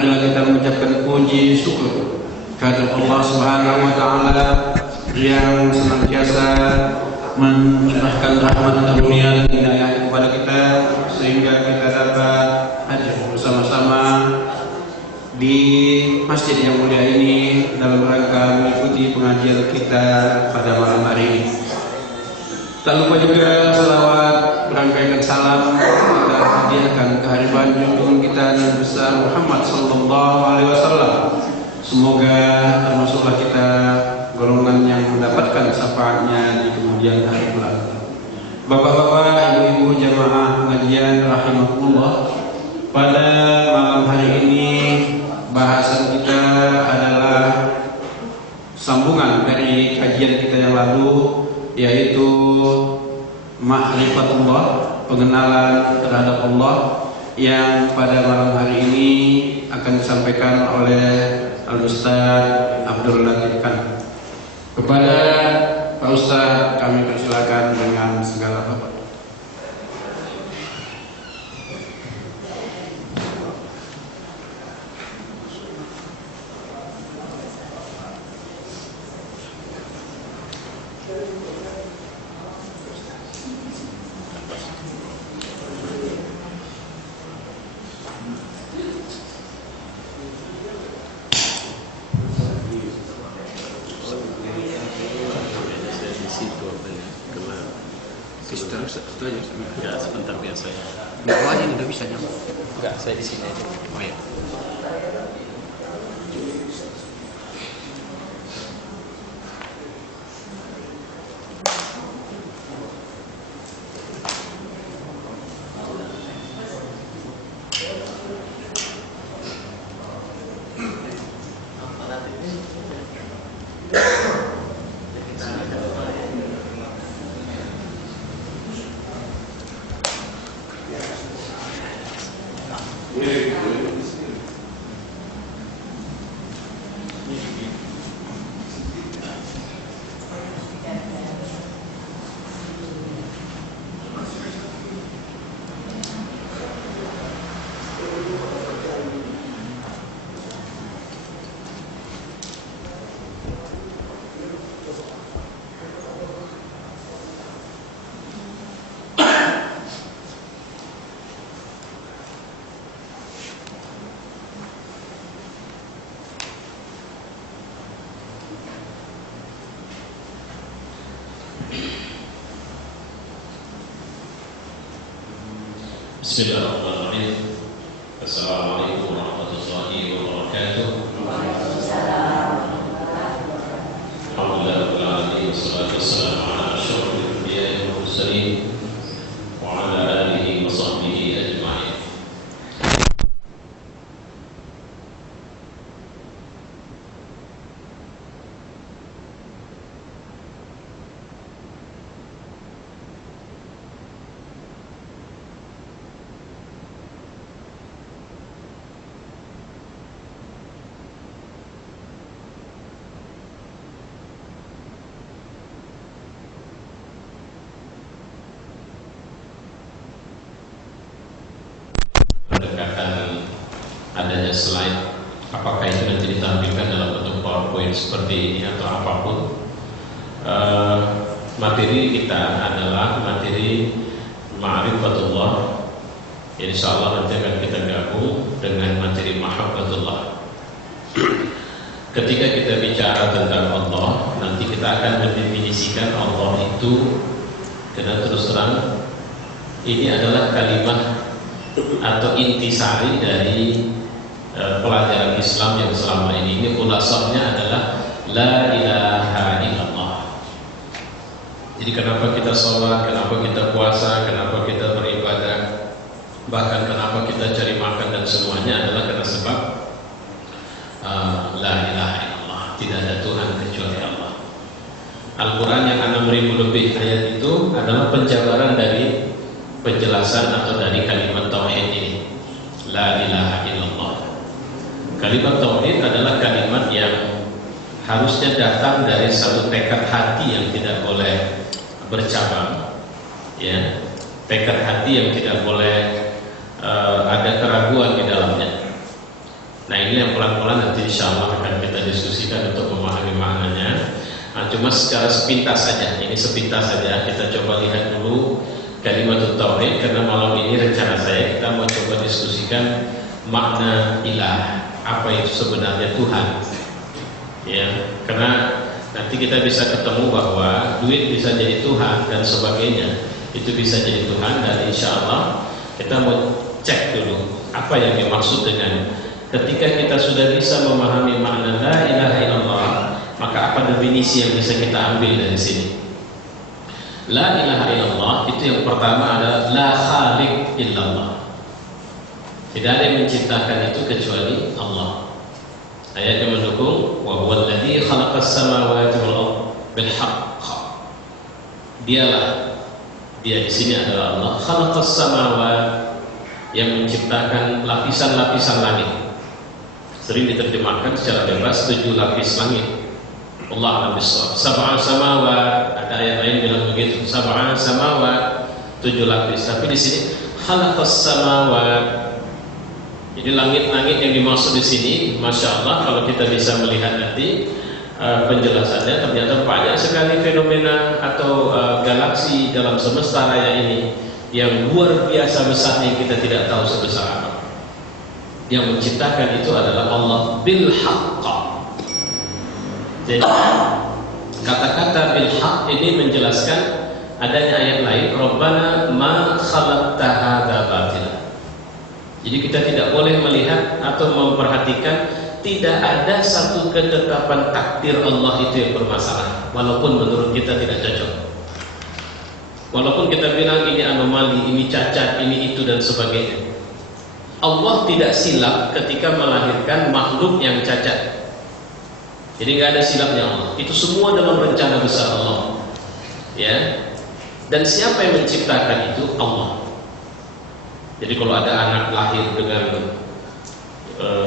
marilah kita mengucapkan puji syukur kehadirat Allah Subhanahu wa taala yang senantiasa mencurahkan rahmat karunia dan hidayah kepada kita sehingga kita dapat hadir bersama-sama di masjid yang mulia ini dalam rangka mengikuti pengajian kita pada malam hari ini. Tak lupa juga selawat berangkaikan salam kita hadiahkan kehadiran junjungan kita Nabi besar Muhammad sallallahu alaihi wasallam. Semoga termasuklah kita golongan yang mendapatkan syafaatnya di kemudian hari kelak. Bapak-bapak, ibu-ibu jamaah pengajian rahimakumullah, pada malam hari ini bahasan kita adalah sambungan dari kajian kita yang lalu, yaitu ma'rifatullah, pengenalan terhadap Allah, yang pada malam hari ini akan disampaikan oleh Al-Ustaz Abdul Latif Khan. Kepada Pak Ustaz kami persilakan dengan segala hormat. Ya, sebentar biasa ya. Di bawah ini udah bisa nyampe. Enggak, saya di sini aja. Oh ya. Bismillahirrahmanirrahim. Assalamualaikum warahmatullahi wabarakatuh. Alhamdulillah rabbil alamin, wassalatu wassalamu ala asyrofil anbiya'i wal mursalin wa ala alihi wa sahbihi ajma'in. Pendekatan adanya slide, apakah itu nanti ditampilkan dalam bentuk PowerPoint seperti ini atau apapun. Materi kita adalah materi ma'rifatullah. Insyaallah nanti akan kita gabung dengan materi mahabbatullah. Ketika kita bicara tentang Allah, nanti kita akan mendefinisikan Allah itu, karena terus terang ini adalah kalimat atau intisari dari pelajaran Islam yang selama ini khulasahnya adalah la ilaha illallah. Jadi kenapa kita sholat, kenapa kita puasa, kenapa kita beribadah, bahkan kenapa kita cari makan dan semuanya adalah karena sebab la ilaha illallah, tidak ada Tuhan kecuali Allah. Al-Quran yang 6.000 lebih ayat itu adalah penjabaran dari penjelasan atau dari kalimat tauhid ini, la ilaha illallah. Kalimat tauhid adalah kalimat yang harusnya datang dari satu tekad hati yang tidak boleh bercabang, ya, tekad hati yang tidak boleh ada keraguan di dalamnya. Nah ini yang pelan-pelan nanti insya Allah akan kita diskusikan untuk memahami maknanya. Nah, cuma secara sepintas saja, ini sepintas saja kita coba lihat dulu kalimat tauhid, karena malam ini rencana saya kita mau coba diskusikan makna ilah, apa itu sebenarnya Tuhan. Ya, karena nanti kita bisa ketemu bahwa duit bisa jadi Tuhan dan sebagainya, itu bisa jadi Tuhan, dan insya Allah kita mau cek dulu apa yang dimaksud dengan ketika kita sudah bisa memahami makna la ilaha illallah, maka apa definisi yang bisa kita ambil dari sini? La ilaha illallah itu yang pertama adalah la khaliq illallah. Tidak ada yang menciptakan itu kecuali Allah. Ayat yang mendukung wa huwal ladzi khalaqas samawati wal ardh bil haqq. Dia di sini adalah Allah, khalaqas samawati, yang menciptakan lapisan-lapisan langit. Sering diterjemahkan secara bebas 7 lapis langit. Allah alam bisawab. Sab'a samawat, ada ayat lain bilang begitu. Sab'a samawat, 7 lapis. Tapi di sini khalaqas samawat. Jadi langit-langit yang dimaksud di sini, masya Allah, kalau kita bisa melihat nanti penjelasannya, ternyata banyak sekali fenomena atau galaksi dalam semesta raya ini yang luar biasa besarnya, yang kita tidak tahu sebesar apa. Yang menciptakan itu adalah Allah bil haqq. Jadi kata-kata bil haqq ini menjelaskan adanya ayat lain, Rabbana ma khalaqta hadza batila. Jadi kita tidak boleh melihat atau memperhatikan tidak ada satu ketetapan takdir Allah itu yang bermasalah, walaupun menurut kita tidak cocok. Walaupun kita bilang ini anomali, ini cacat, ini itu dan sebagainya. Allah tidak silap ketika melahirkan makhluk yang cacat. Jadi nggak ada silapnya Allah. Itu semua dalam rencana besar Allah. Ya. Dan siapa yang menciptakan itu? Allah. Jadi kalau ada anak lahir dengan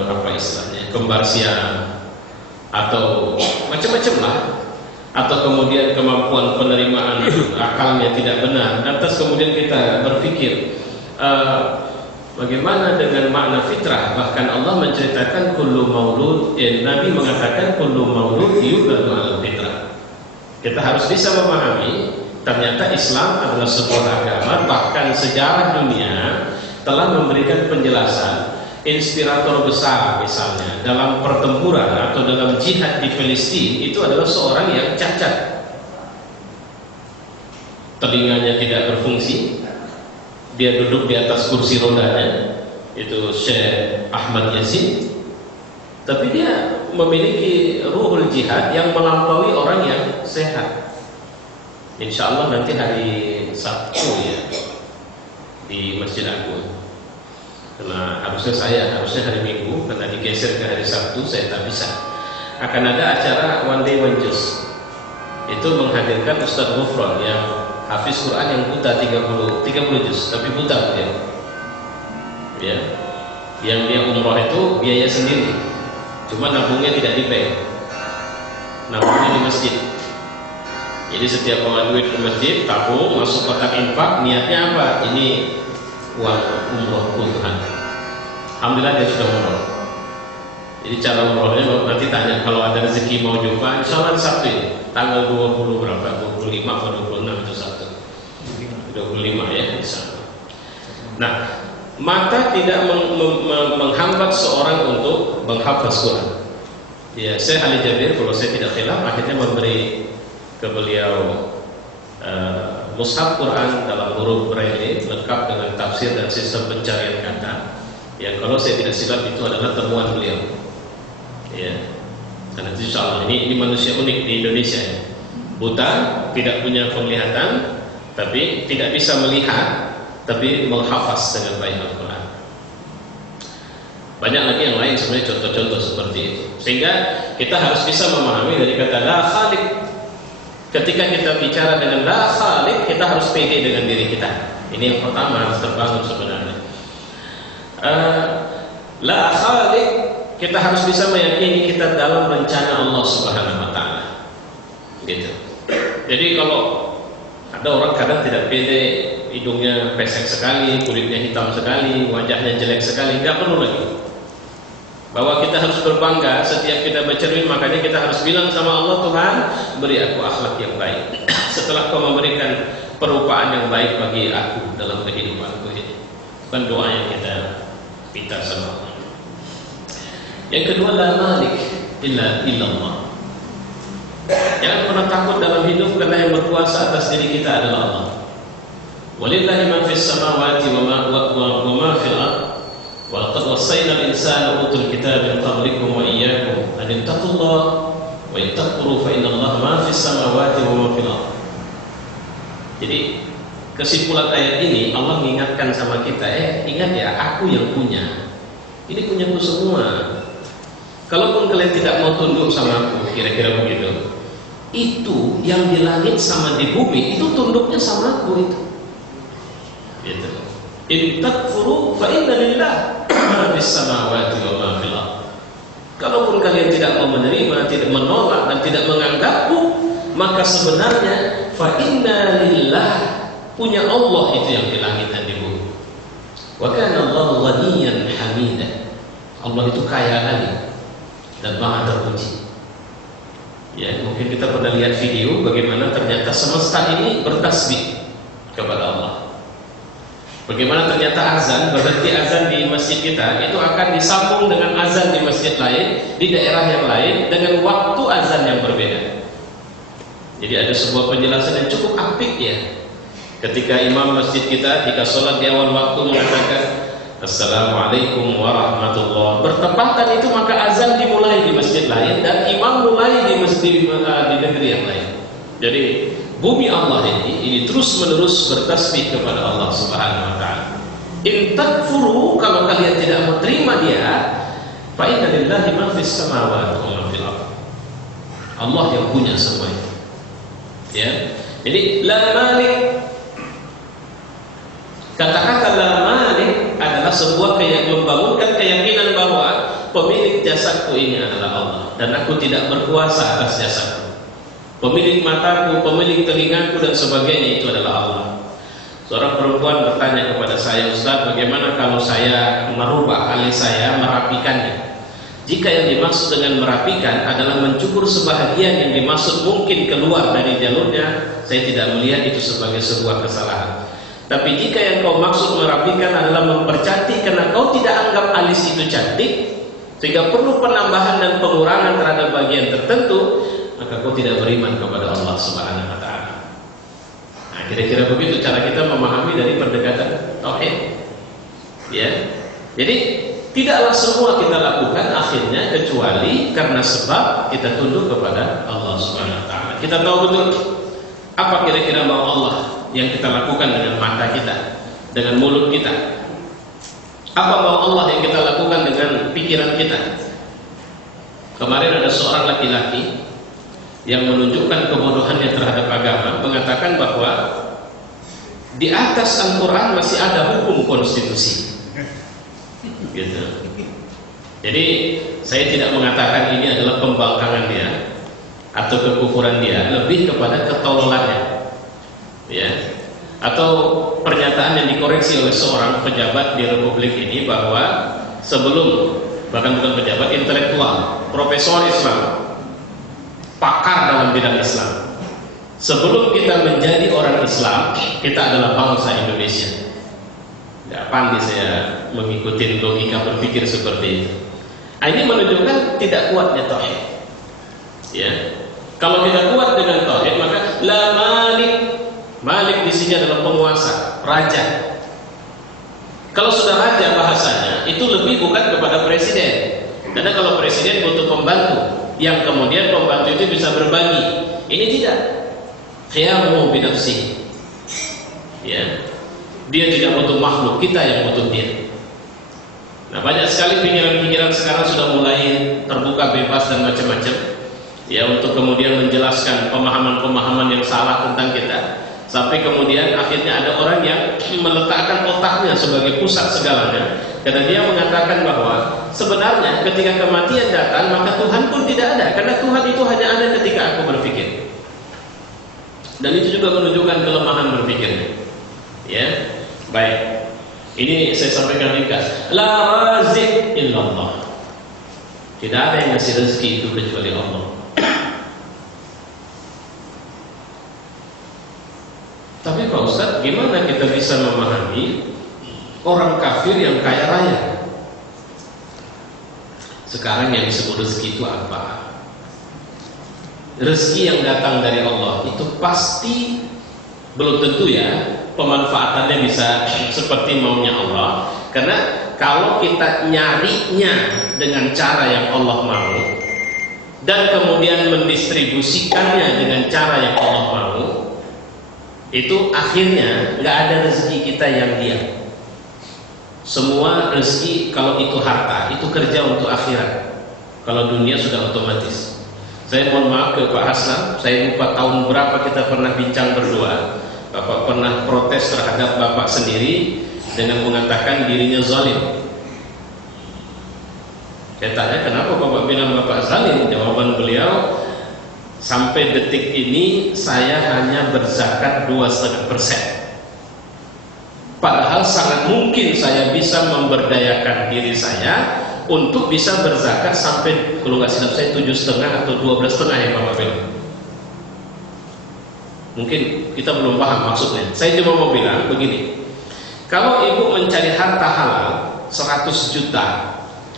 apa istilahnya, kembar siam atau macam-macam lah, atau kemudian kemampuan penerimaan akalnya tidak benar, lantas kemudian kita berpikir bagaimana dengan makna fitrah? Bahkan Allah menceritakan kullu maulud, Nabi mengatakan kullu maulud yuladu ala fitrah. Kita harus bisa memahami ternyata Islam adalah sebuah agama, bahkan sejarah dunia telah memberikan penjelasan. Inspirator besar misalnya dalam pertempuran atau dalam jihad di Palestina itu adalah seorang yang cacat, telinganya tidak berfungsi, dia duduk di atas kursi rodanya, itu Syekh Ahmad Yazid, tapi dia memiliki ruhul jihad yang melampaui orang yang sehat. Insya Allah nanti hari Sabtu ya di Masjid Agung. Karena harusnya hari Minggu, karena digeser ke hari Sabtu saya tak bisa. Akan ada acara One Day One Juz. Itu menghadirkan Ustadz Gufron yang hafiz Quran yang buta 30 juz, tapi buta dia. Ya. Yang dia umroh itu biaya sendiri. Cuma nabungnya tidak di bank. Nabungnya di masjid. Jadi setiap bawa duit ke masjid, tabung, masuk kotak infak, niatnya apa? Ini uang umroh Tuhan. Alhamdulillah dia sudah umroh. Jadi cara umrohnya nanti tanya kalau ada rezeki mau jumpa, insya Allah Sabtu ini tanggal 20 berapa? 25 atau 26 itu Sabtu. 25 ya insya Allah. Nah, maka tidak menghambat seorang untuk menghafaz Quran. Ya, saya Ali Jabir kalau saya tidak khilaf akhirnya memberi ke beliau mushaf Quran dalam huruf Braille lengkap dengan tafsir dan sistem pencarian kata. Ya, kalau saya tidak silap itu adalah temuan beliau. Ya, karena insya Allah ini manusia unik di Indonesia. Ya. Buta, tidak punya penglihatan, tapi tidak bisa melihat, tapi menghafaz dengan baik Al-Quran. Banyak lagi yang lain sebenarnya contoh-contoh seperti itu. Sehingga kita harus bisa memahami dari kata la khaliq. Ketika kita bicara dengan la khaliq, kita harus pede dengan diri kita. Ini yang pertama harus terbangun sebenarnya. La khaliq, kita harus bisa meyakini kita dalam rencana Allah Subhanahu wa taala. Gitu. Jadi kalau ada orang kadang tidak pede, hidungnya pesek sekali, kulitnya hitam sekali, wajahnya jelek sekali, nggak perlu lagi. bahwa kita harus berbangga setiap kita bercermin. Makanya kita harus bilang sama Allah, Tuhan, beri aku akhlak yang baik setelah Kau memberikan perupaan yang baik bagi aku dalam kehidupanku ini. Bukan doa yang kita minta sama Allah. Yang kedua, la malik illa illallah. Jangan pernah takut dalam hidup, karena yang berkuasa atas diri kita adalah Allah. Walillahi ma fis samawati wa ma fil ardh. Wa laqad wassayna al-insana utul kitab min qablikum wa iyyakum an ittaqullaha wa in takfuru fa innallaha ma fis samawati wa ma fil ardh. Jadi kesimpulan ayat ini Allah mengingatkan sama kita, ingat ya, aku yang punya. Ini punyaku semua. Kalaupun kalian tidak mau tunduk sama aku, kira-kira begitu. Itu yang di langit sama di bumi itu tunduknya sama aku itu. Gitu. In takfuru fa inna lillah ma fis samawati wa ma fil ardh. Kalaupun kalian tidak mau menerima, tidak menolak dan tidak menganggapku, maka sebenarnya fa inna lillah, punya Allah itu yang di langit dan di bumi. Wa kana Allahu ghaniyan hamidah. Allah itu kaya kali dan maha terpuji. Ya, mungkin kita pernah lihat video bagaimana ternyata semesta ini bertasbih kepada Allah. Bagaimana ternyata azan, berhenti azan di masjid kita itu akan disambung dengan azan di masjid lain, di daerah yang lain, dengan waktu azan yang berbeda. Jadi ada sebuah penjelasan yang cukup apik ya. Ketika imam masjid kita jika sholat di awal waktu mengatakan Assalamualaikum warahmatullahi, bertepatan itu maka azan dimulai di masjid lain dan imam mulai di masjid di negeri yang lain. Jadi bumi Allah ini terus menerus bertasbih kepada Allah Subhanahu wa taala. In takfuru, kalau kalian tidak mau terima dia, fa inna lillahi ma fis samawati wa ma fil ardh. Allah yang punya semua itu. Ya. Jadi la malik, kata-kata la malik adalah sebuah membangunkan keyakinan bahwa pemilik jasadku ini adalah Allah dan aku tidak berkuasa atas jasadku. Pemilik mataku, pemilik telingaku dan sebagainya itu adalah Allah. Seorang perempuan bertanya kepada saya, Ustaz, bagaimana kalau saya merubah alis saya, merapikannya? Jika yang dimaksud dengan merapikan adalah mencukur sebahagian yang dimaksud mungkin keluar dari jalurnya, saya tidak melihat itu sebagai sebuah kesalahan. Tapi jika yang kau maksud merapikan adalah mempercantik karena kau tidak anggap alis itu cantik, sehingga perlu penambahan dan pengurangan terhadap bagian tertentu, maka kau tidak beriman kepada Allah Subhanahu wa taala. Nah, kira-kira begitu cara kita memahami dari pendekatan tauhid. Ya. Jadi tidaklah semua kita lakukan akhirnya kecuali karena sebab kita tunduk kepada Allah Subhanahu wa taala. Kita tahu betul apa kira-kira mau Allah yang kita lakukan dengan mata kita, dengan mulut kita. Apa mau Allah yang kita lakukan dengan pikiran kita? Kemarin ada seorang laki-laki yang menunjukkan kebodohannya terhadap agama, mengatakan bahwa di atas Al-Quran masih ada hukum konstitusi. Gitu. Jadi saya tidak mengatakan ini adalah pembangkangan dia atau kekufuran dia, lebih kepada ketololannya. Ya. Atau pernyataan yang dikoreksi oleh seorang pejabat di Republik ini bahwa sebelum, bahkan bukan pejabat, intelektual, profesor Islam, pakar dalam bidang Islam, sebelum kita menjadi orang Islam, kita adalah bangsa Indonesia. Tidak pandai saya mengikuti logika berpikir seperti itu. Nah, ini menunjukkan tidak kuatnya tauhid. Ya, kalau tidak kuat dengan tauhid, maka la malik. Malik di sini adalah penguasa, raja. Kalau sudah raja bahasanya, itu lebih bukan kepada presiden. Karena kalau presiden butuh pembantu, yang kemudian pembantu itu bisa berbagi. Ini tidak. Khiyamu binafsi. Ya. Dia tidak butuh makhluk, kita yang butuh dia. Nah, banyak sekali pikiran-pikiran sekarang sudah mulai terbuka bebas dan macam-macam. Ya, untuk kemudian menjelaskan pemahaman-pemahaman yang salah tentang kita. Sampai kemudian akhirnya ada orang yang meletakkan otaknya sebagai pusat segalanya. Karena dia mengatakan bahwa sebenarnya ketika kematian datang, maka Tuhan pun tidak ada. Karena Tuhan itu hanya ada ketika aku berpikir. Dan itu juga menunjukkan kelemahan berpikirnya. Ya, baik. Ini saya sampaikan ringkas. La razik illallah. Tidak ada yang ngasih rezeki itu kecuali Allah. Tapi Pak Ustadz, gimana kita bisa memahami orang kafir yang kaya raya? Sekarang yang disebut rezeki itu apa? Rezeki yang datang dari Allah itu pasti belum tentu ya pemanfaatannya bisa seperti maunya Allah. Karena kalau kita nyarinya dengan cara yang Allah mau dan kemudian mendistribusikannya dengan cara yang Allah mau, itu akhirnya nggak ada rezeki kita yang diam. Semua rezeki kalau itu harta itu kerja untuk akhirat. Kalau dunia sudah otomatis. Saya mohon maaf ke Pak Hasan, saya lupa tahun berapa kita pernah bincang berdua. Bapak pernah protes terhadap Bapak sendiri dengan mengatakan dirinya zalim. Saya tanya kenapa Bapak bilang Bapak zalim? Jawaban beliau, sampai detik ini saya hanya berzakat 2,5%. Padahal sangat mungkin saya bisa memberdayakan diri saya untuk bisa berzakat sampai, kalau nggak silap saya 7,5 atau 12,5 ya Bapak bilang. Mungkin kita belum paham maksudnya. Saya cuma mau bilang begini, kalau ibu mencari harta halal 100 juta,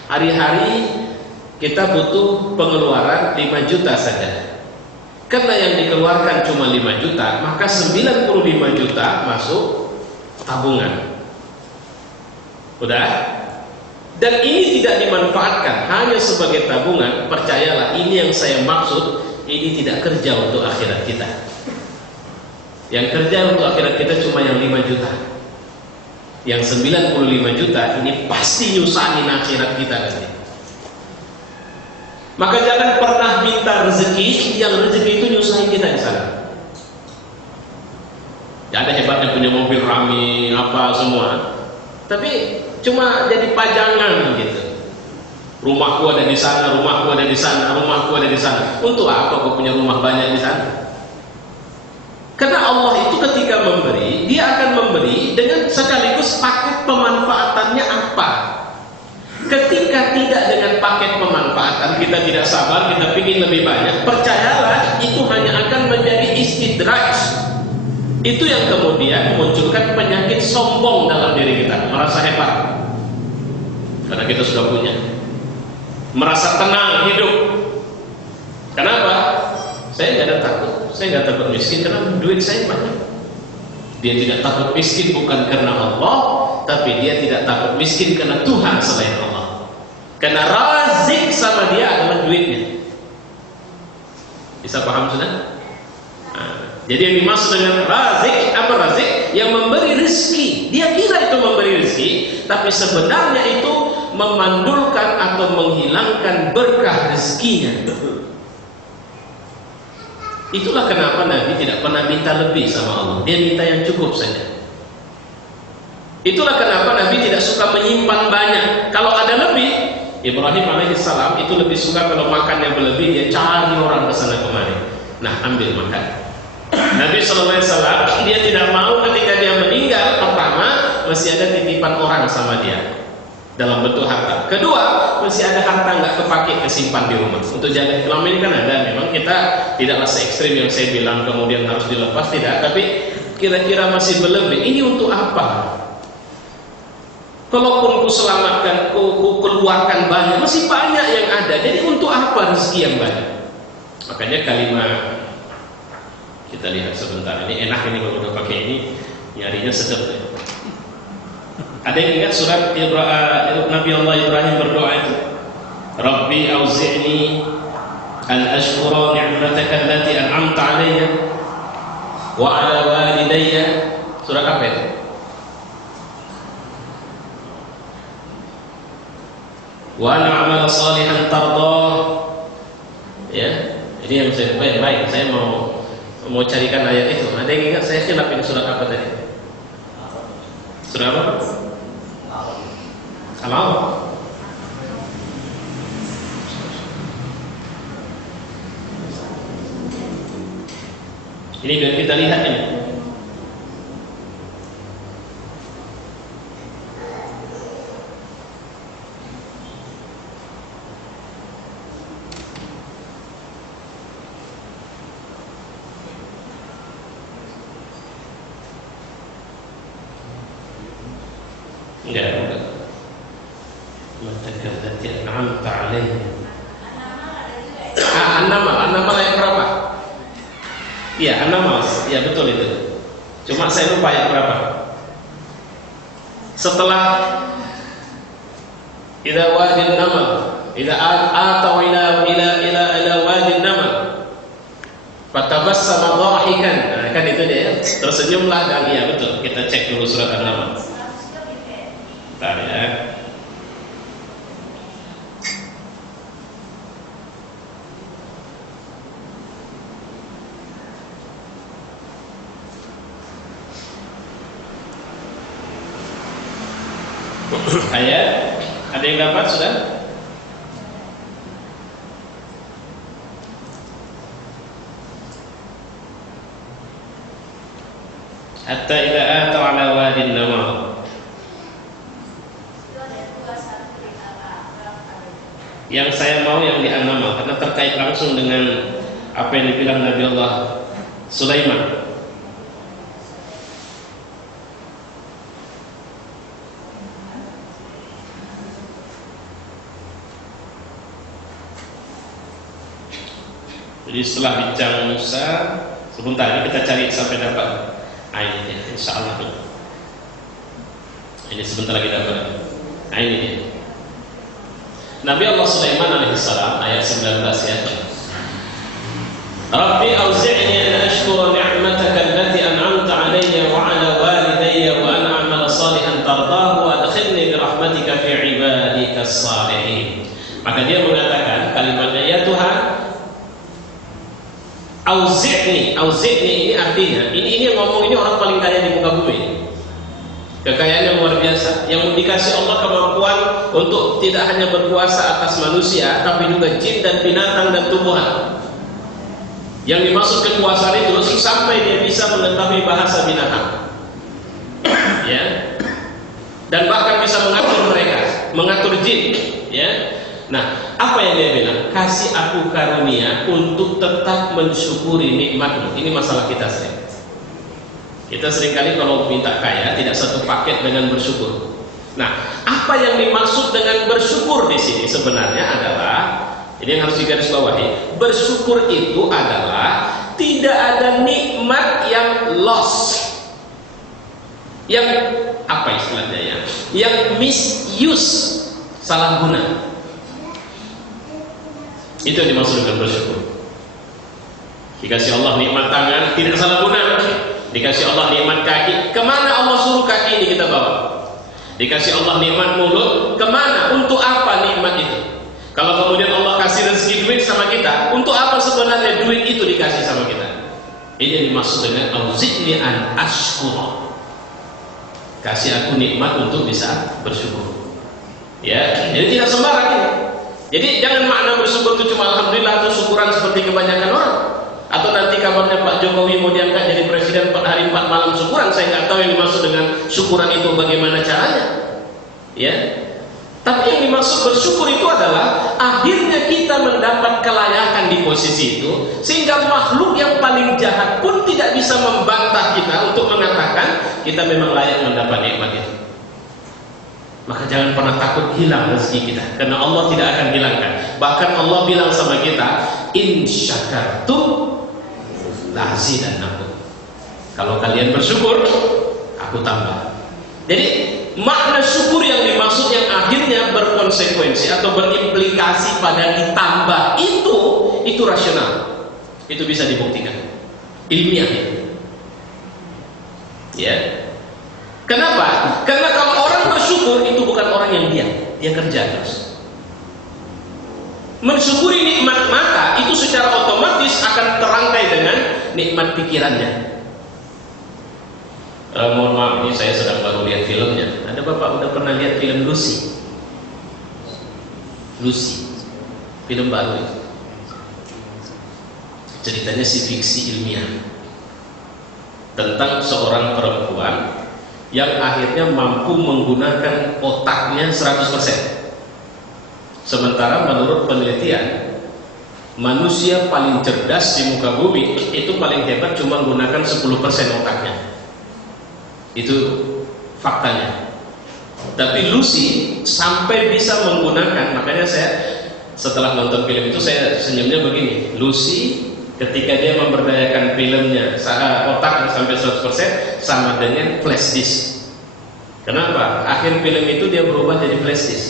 hari-hari kita butuh pengeluaran 5 juta saja. Karena yang dikeluarkan cuma 5 juta, maka 95 juta masuk tabungan. Udah? Dan ini tidak dimanfaatkan hanya sebagai tabungan. Percayalah, ini yang saya maksud, ini tidak kerja untuk akhirat kita. Yang kerja untuk akhirat kita cuma yang 5 juta. Yang 95 juta ini pasti nyusahin akhirat kita nanti. Maka jangan pernah minta rezeki yang rezeki itu nyusahin kita di sana. Ya ada hebatnya punya mobil rame apa semua, tapi cuma jadi pajangan gitu. Rumahku ada di sana, rumahku ada di sana, rumahku ada di sana. Untuk apa kau punya rumah banyak di sana? Karena Allah itu ketika memberi, Dia akan memberi dengan sekaligus paket pemanfaatannya apa. Ketika tidak dengan paket pemanfaatan, kita tidak sabar, kita ingin lebih banyak, percayalah itu hanya akan menjadi istidraj. Itu yang kemudian memunculkan penyakit sombong dalam diri kita, merasa hebat karena kita sudah punya, merasa tenang hidup. Kenapa? Saya nggak ada takut, saya nggak takut miskin karena duit saya banyak. Dia tidak takut miskin bukan karena Allah, tapi dia tidak takut miskin karena Tuhan selain Allah. Karena razik sama dia adalah duitnya. Bisa paham sudah? Jadi yang dimaksud dengan razik, apa razik? Yang memberi rezeki. Dia kira itu memberi rezeki, tapi sebenarnya itu memandulkan atau menghilangkan berkah rezekinya. Itulah kenapa Nabi tidak pernah minta lebih sama Allah. Dia minta yang cukup saja. Itulah kenapa Nabi tidak suka menyimpan banyak. Kalau ada lebih, Ibrahim alaihissalam itu lebih suka kalau makan yang berlebih, dia cari orang ke sana kemari. Nah, ambil makan. Nabi SAW dia tidak mau ketika dia meninggal, pertama masih ada titipan orang sama dia dalam bentuk harta. Kedua, masih ada harta nggak kepake kesimpan di rumah untuk jaga. Selama ini kan ada, memang kita tidaklah se ekstrim yang saya bilang kemudian harus dilepas, tidak. Tapi kira-kira masih berlebih. Ini untuk apa? Kalaupun ku selamatkan, ku keluarkan banyak, masih banyak yang ada. Jadi untuk apa rezeki yang banyak? Makanya kalimat kita lihat sebentar, ini enak ini kalau udah pakai ini, nyarinya sedap. Ada yang ingat surat Nabi Allah Ibrahim berdoa itu? Rabbi auzi'ni an ashkura ni'mataka allati an'amta 'alayya wa 'ala walidayya. Surat apa itu? Wa na'mal salihan tardah. Ya, ini yang saya baik. Saya mau carikan ayat itu. Ada yang ingat? Saya khilaf ini surat apa tadi? Surat apa? Al-A'raf. Ini biar kita lihat ini. an'amta 'alaihim. An-Naml ayat berapa? Iya, An-Naml. Ya betul itu. Cuma saya lupa ayat berapa. Setelah idza wadin naml, idza atau ila wadin naml fatabassama dhahikan. Nah, kan itu dia. Tersenyumlah dan iya betul. Kita cek dulu surat An-Naml. Bentar ya. Ayat, ada yang dapat sudah? Hatta idza atau ala wadin naml. Yang saya mau yang di An-Naml karena terkait langsung dengan apa yang dibilang Nabi Allah Sulaiman. Jadi setelah bincang Musa, sebentar ini kita cari sampai dapat ayatnya, insyaallah. Ini sebentar lagi dapat. Nah ini dia. Nabi Allah Sulaiman alaihissalam ayat 19 ya. Rabbi auzi'ni an ashkura ni'mataka allati an'amta 'alayya wa 'ala walidayya wa an a'mala salihan tardahu wa adkhilni bi rahmatika fi 'ibadikas salihin. Maka dia mengatakan kalimatnya, ya Tuhan, auzi'ni ini artinya ini yang ngomong ini orang paling kaya di muka bumi. Kekayaan yang luar biasa, yang dikasih Allah kemampuan untuk tidak hanya berkuasa atas manusia, tapi juga jin dan binatang dan tumbuhan. Yang dimaksud kekuasaan itu sampai dia bisa mengetahui bahasa binatang, ya, dan bahkan bisa mengatur mereka, mengatur jin, ya. Nah, apa yang dia bilang? Kasih aku karunia untuk tetap mensyukuri nikmatmu. Ini masalah kita sering. Kita seringkali kalau minta kaya tidak satu paket dengan bersyukur. Nah, apa yang dimaksud dengan bersyukur di sini sebenarnya adalah ini yang harus digarisbawahi. Bersyukur itu adalah tidak ada nikmat yang lost, yang apa istilahnya ya? Yang misuse, salah guna. Itu yang dimaksud dengan bersyukur. Dikasih Allah nikmat tangan, tidak salah guna. Dikasih Allah nikmat kaki, kemana Allah suruh kaki ini kita bawa? Dikasih Allah nikmat mulut, kemana? Untuk apa nikmat itu? Kalau kemudian Allah kasih rezeki duit sama kita, untuk apa sebenarnya duit itu dikasih sama kita? Ini yang dimaksud dengan auzi'ni an ashkura. Kasih aku nikmat untuk bisa bersyukur. Ya, jadi tidak sembarang ini. Jadi jangan makna bersyukur itu cuma alhamdulillah atau syukuran seperti kebanyakan orang. Atau nanti kabarnya Pak Jokowi mau diangkat jadi presiden 4 hari 4 malam syukuran. Saya nggak tahu yang dimaksud dengan syukuran itu bagaimana caranya, ya. Tapi yang dimaksud bersyukur itu adalah akhirnya kita mendapat kelayakan di posisi itu, sehingga makhluk yang paling jahat pun tidak bisa membantah kita untuk mengatakan kita memang layak mendapat nikmat itu. Maka jangan pernah takut hilang rezeki kita, karena Allah tidak akan hilangkan. Bahkan Allah bilang sama kita, in syakartum la'azidannakum. Kalau kalian bersyukur, aku tambah. Jadi makna syukur yang dimaksud yang akhirnya berkonsekuensi atau berimplikasi pada ditambah itu rasional. Itu bisa dibuktikan ilmiah. Ya. Kenapa? Karena kalau orang bersyukur itu bukan orang yang diam, dia kerja terus. Mensyukuri nikmat mata itu secara otomatis akan terangkai dengan nikmat pikirannya. Mohon maaf, ini saya sedang baru lihat filmnya. Ada bapak udah pernah lihat film Lucy? Lucy, film baru itu. Ceritanya si fiksi ilmiah tentang seorang perempuan yang akhirnya mampu menggunakan otaknya 100%. Sementara menurut penelitian, manusia paling cerdas di muka bumi itu paling hebat cuma menggunakan 10% otaknya. Itu faktanya. Tapi Lucy sampai bisa menggunakan, makanya saya setelah nonton film itu saya senyumnya begini. Lucy ketika dia memberdayakan filmnya otak sampai 100% sama dengan flash disk. Kenapa? Akhir film itu dia berubah jadi flash disk.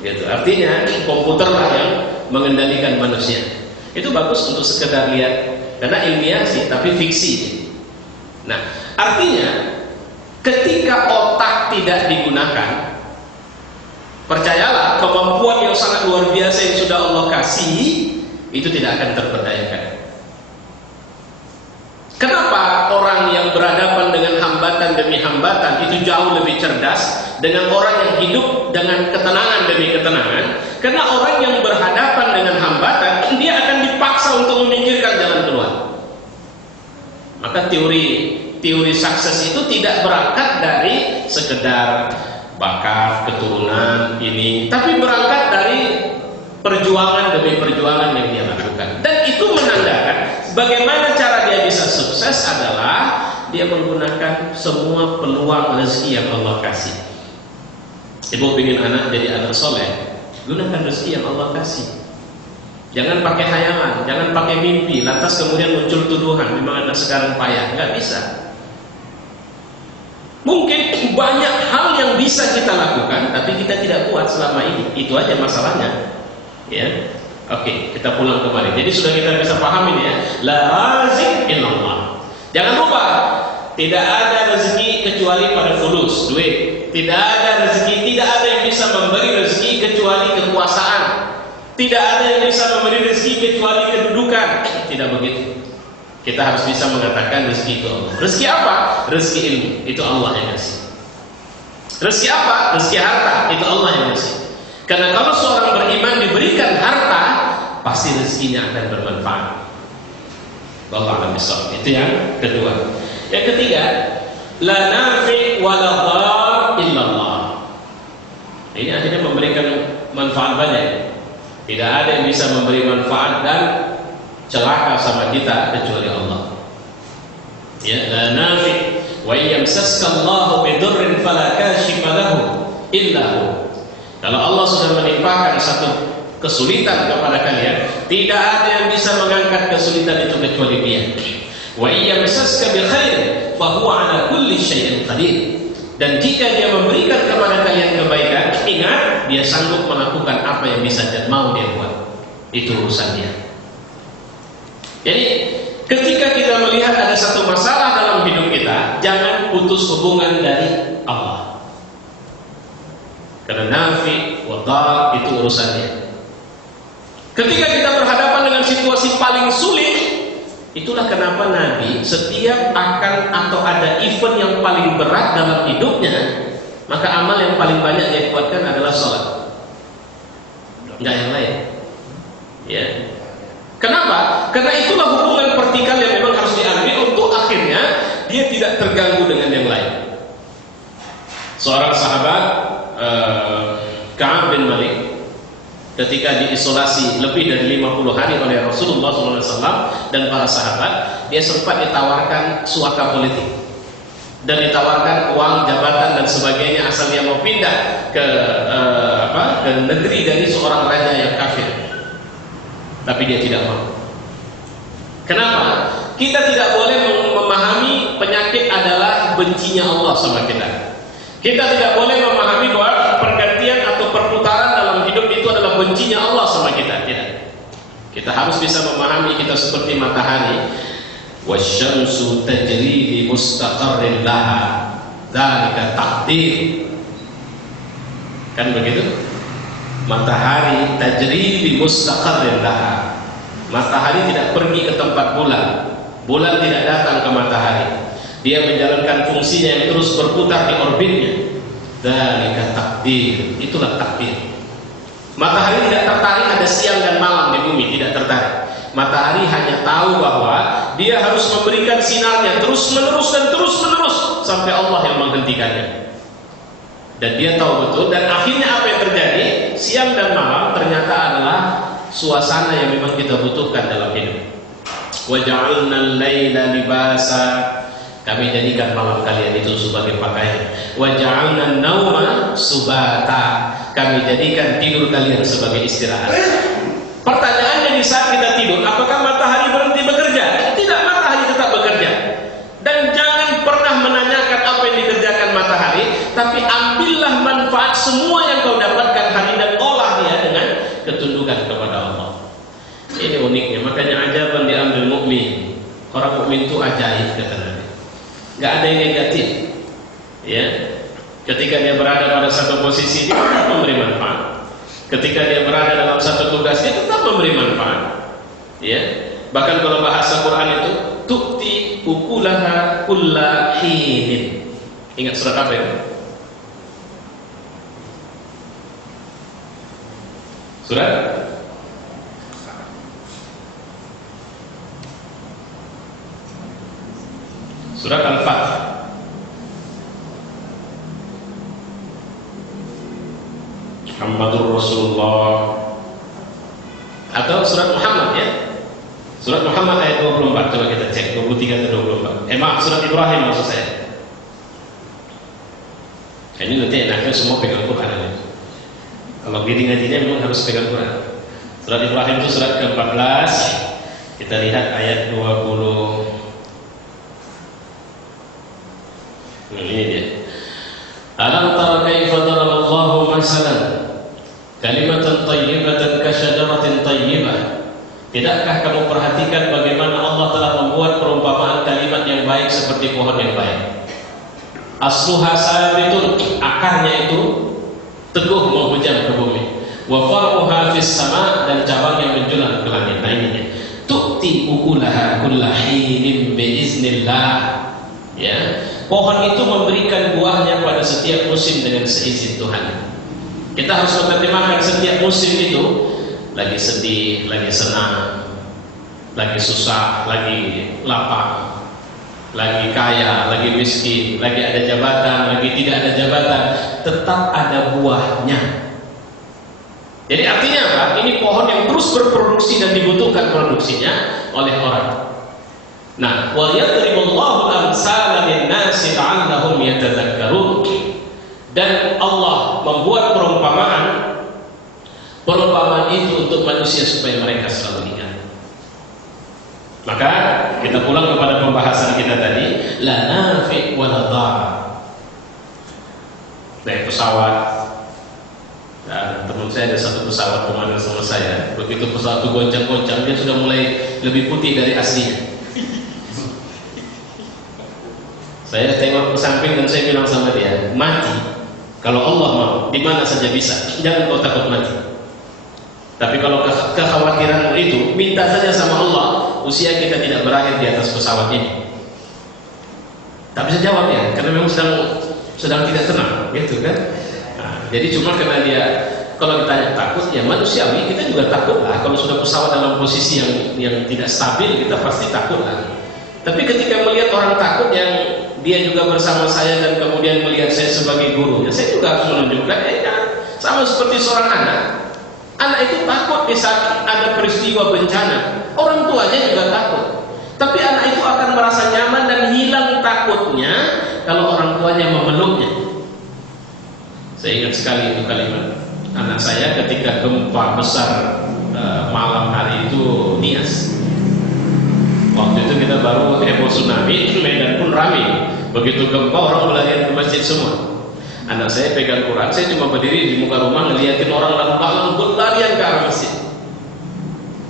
Gitu. Artinya komputerlah yang mengendalikan manusia. Itu bagus untuk sekedar lihat, karena ilmiah sih, tapi fiksi. Nah, artinya ketika otak tidak digunakan, percayalah kemampuan yang sangat luar biasa yang sudah Allah kasih itu tidak akan terberdayakan. Kenapa orang yang berhadapan dengan hambatan demi hambatan itu jauh lebih cerdas dengan orang yang hidup dengan ketenangan demi ketenangan? Karena orang yang berhadapan dengan hambatan, dia akan dipaksa untuk memikirkan jalan keluar. Maka teori sukses itu tidak berangkat dari sekedar bakat, keturunan ini, tapi berangkat dari perjuangan demi perjuangan yang dia lakukan. Dan itu menandakan bagaimana cara dia bisa sukses adalah dia menggunakan semua peluang rezeki yang Allah kasih. Ibu ingin anak jadi anak soleh, gunakan rezeki yang Allah kasih. Jangan pakai hayalan, jangan pakai mimpi, lantas kemudian muncul tuduhan, memang anak sekarang payah. Nggak bisa. Mungkin banyak hal yang bisa kita lakukan, tapi kita tidak kuat selama ini. Itu aja masalahnya. Ya, oke, kita pulang kembali. Jadi sudah kita bisa paham ini ya. La razq illallah. Jangan lupa, tidak ada rezeki kecuali pada fulus, duit. Tidak ada rezeki, tidak ada yang bisa memberi rezeki kecuali kekuasaan. Tidak ada yang bisa memberi rezeki kecuali kedudukan. Tidak begitu. Kita harus bisa mengatakan rezeki itu Allah. Rezeki apa? Rezeki ilmu. Itu Allah yang kasih. Rezeki apa? Rezeki harta. Itu Allah yang kasih. Karena kalau seorang beriman diberikan harta, pasti rezekinya akan bermanfaat. Wallahu a'lam bishawab. Itu yang kedua. Yang ketiga, la nafi wa la dhar illallah. Ini akhirnya memberikan manfaat banyak. Tidak ada yang bisa memberi manfaat dan celaka sama kita kecuali Allah. Ya, la nafi wa yamsaska Allahu bidurrin fala kashifa lahu illa hu. Kalau Allah sudah menimpakan satu kesulitan kepada kalian, tidak ada yang bisa mengangkat kesulitan itu kecuali Dia. Wa yamsaska bi khair fa huwa ala kulli syai'in qadir. Dan jika Dia memberikan kepada kalian kebaikan, ingat Dia sanggup melakukan apa yang bisa dan mau Dia buat. Itu urusan Dia. Jadi ketika kita melihat ada satu masalah dalam hidup kita, jangan putus hubungan dari Allah. Karena nafi wa dhar itu urusannya. Ketika kita berhadapan dengan situasi paling sulit, itulah kenapa Nabi setiap akan atau ada event yang paling berat dalam hidupnya, maka amal yang paling banyak dia kuatkan adalah sholat. Enggak yang lain. Ya. Kenapa? Karena itulah hubungan vertikal yang memang harus diambil untuk akhirnya dia tidak terganggu dengan yang lain. Seorang sahabat Ka'ab bin Malik ketika diisolasi lebih dari 50 hari oleh Rasulullah SAW dan para sahabat, dia sempat ditawarkan suaka politik dan ditawarkan uang, jabatan dan sebagainya asal dia mau pindah ke ke negeri dari seorang raja yang kafir. Tapi dia tidak mau. Kenapa? Kita tidak boleh memahami penyakit adalah bencinya Allah sama kita. Kita tidak boleh memahami bahwa pergantian atau perputaran dalam hidup itu adalah bencinya Allah sama kita. Tidak. Kita harus bisa memahami kita seperti matahari. Wasyamsu tajri li mustaqarrin laha. Dzalika taqdir. Kan begitu? Matahari tajri li mustaqarrin laha. Matahari tidak pergi ke tempat bulan. Bulan tidak datang ke matahari. Dia menjalankan fungsinya yang terus berputar di orbitnya. Dzalika takdir. Itulah takdir. Matahari tidak tertarik ada siang dan malam di bumi, tidak tertarik. Matahari hanya tahu bahwa dia harus memberikan sinarnya terus menerus dan terus menerus sampai Allah yang menghentikannya. Dan dia tahu betul, dan akhirnya apa yang terjadi? Siang dan malam ternyata adalah suasana yang memang kita butuhkan dalam hidup. Wa ja'alna al-laila libasa Kami jadikan malam kalian itu sebagai pakaian. Wa ja'alna nauma subata. Kami jadikan tidur kalian sebagai istirahat. Pertanyaannya di saat kita tidur, apakah matahari berhenti bekerja? Tidak, matahari tetap bekerja. Dan jangan pernah menanyakan apa yang dikerjakan matahari, tapi ambillah manfaat semua yang kau dapatkan hari dan olah dia dengan ketundukan kepada Allah. Ini uniknya, makanya ajaban diambil mukmin. Orang mukmin itu ajaib, kata Nabi. Gak ada yang negatif, ya. Ketika dia berada pada satu posisi, dia tetap memberi manfaat. Ketika dia berada dalam satu tugas, dia tetap memberi manfaat, ya. Bahkan kalau bahasa Quran itu tu'ti ukulaha kulla hinin. Ingat surat apa itu? Surat Al-Fatih. Muhammadur Rasulullah. Atau surat Muhammad, ya. Surat Muhammad ayat 24. Coba kita cek 23 atau 24. Maaf, surat Ibrahim maksud saya. Ini nanti enaknya semua pegang Quran. Kalau gini ngajinya memang harus pegang Quran. Surat Ibrahim itu surat ke-14. Kita lihat ayat 20. Ini dia. Alam tara kaifa daraballahu masalan kalimatan thayyibatan kasyajaratin thayyibah. Tidakkah kamu perhatikan bagaimana Allah telah membuat perumpamaan kalimat yang baik seperti pohon yang baik. Asluha sabitun, akarnya itu teguh menghujam ke bumi. Wa far'uha fis sama, dan cabang yang menjulang ke langit. Nah ini dia. Tu'ti ukulaha kullahinin biiznillah. Ya, pohon itu memberikan buahnya pada setiap musim dengan seizin Tuhan. Kita harus mempertimbangkan setiap musim itu, lagi sedih, lagi senang, lagi susah, lagi lapang, lagi kaya, lagi miskin, lagi ada jabatan, lagi tidak ada jabatan, tetap ada buahnya. Jadi artinya apa? Ini pohon yang terus berproduksi dan dibutuhkan produksinya oleh orang. Nah, wa yadribullahu al-amsala lin-nasi la'allahum yatadzakkarun. Dan Allah membuat perumpamaan itu untuk manusia supaya mereka selalu ingat. Maka kita pulang kepada pembahasan kita tadi, la nafi' wa la dhar. Naik pesawat. Dan teman saya ada satu pesawat kemarin sama saya. Begitu pesawat itu goncang-goncang, dia sudah mulai lebih putih dari aslinya. Saya tengok ke samping dan saya bilang sama dia, mati kalau Allah mau, di mana saja bisa. Jangan kau takut mati. Tapi kalau kekhawatiranmu itu, minta saja sama Allah, usia kita tidak berakhir di atas pesawat ini. Tak bisa jawab ya, karena memang sedang tidak tenang, gitu kan? Nah, jadi cuma karena dia, kalau ditanya takut, ya manusiawi, kita juga takut lah. Kalau sudah pesawat dalam posisi yang tidak stabil, kita pasti takut lah. Tapi ketika melihat orang takut yang dia juga bersama saya dan kemudian melihat saya sebagai gurunya, saya juga harus menunjukkan, sama seperti seorang anak. Anak itu takut di saat ada peristiwa bencana. Orang tuanya juga takut. Tapi anak itu akan merasa nyaman dan hilang takutnya kalau orang tuanya memeluknya. Saya ingat sekali itu kalimat anak saya ketika gempa besar malam hari itu Nias. Waktu itu kita baru heboh tsunami, Medan pun ramai. Begitu gempa orang berlarian ke masjid semua. Anak saya pegang Quran, saya cuma berdiri di muka rumah ngeliatin orang lalu lalang berlarian ke arah masjid.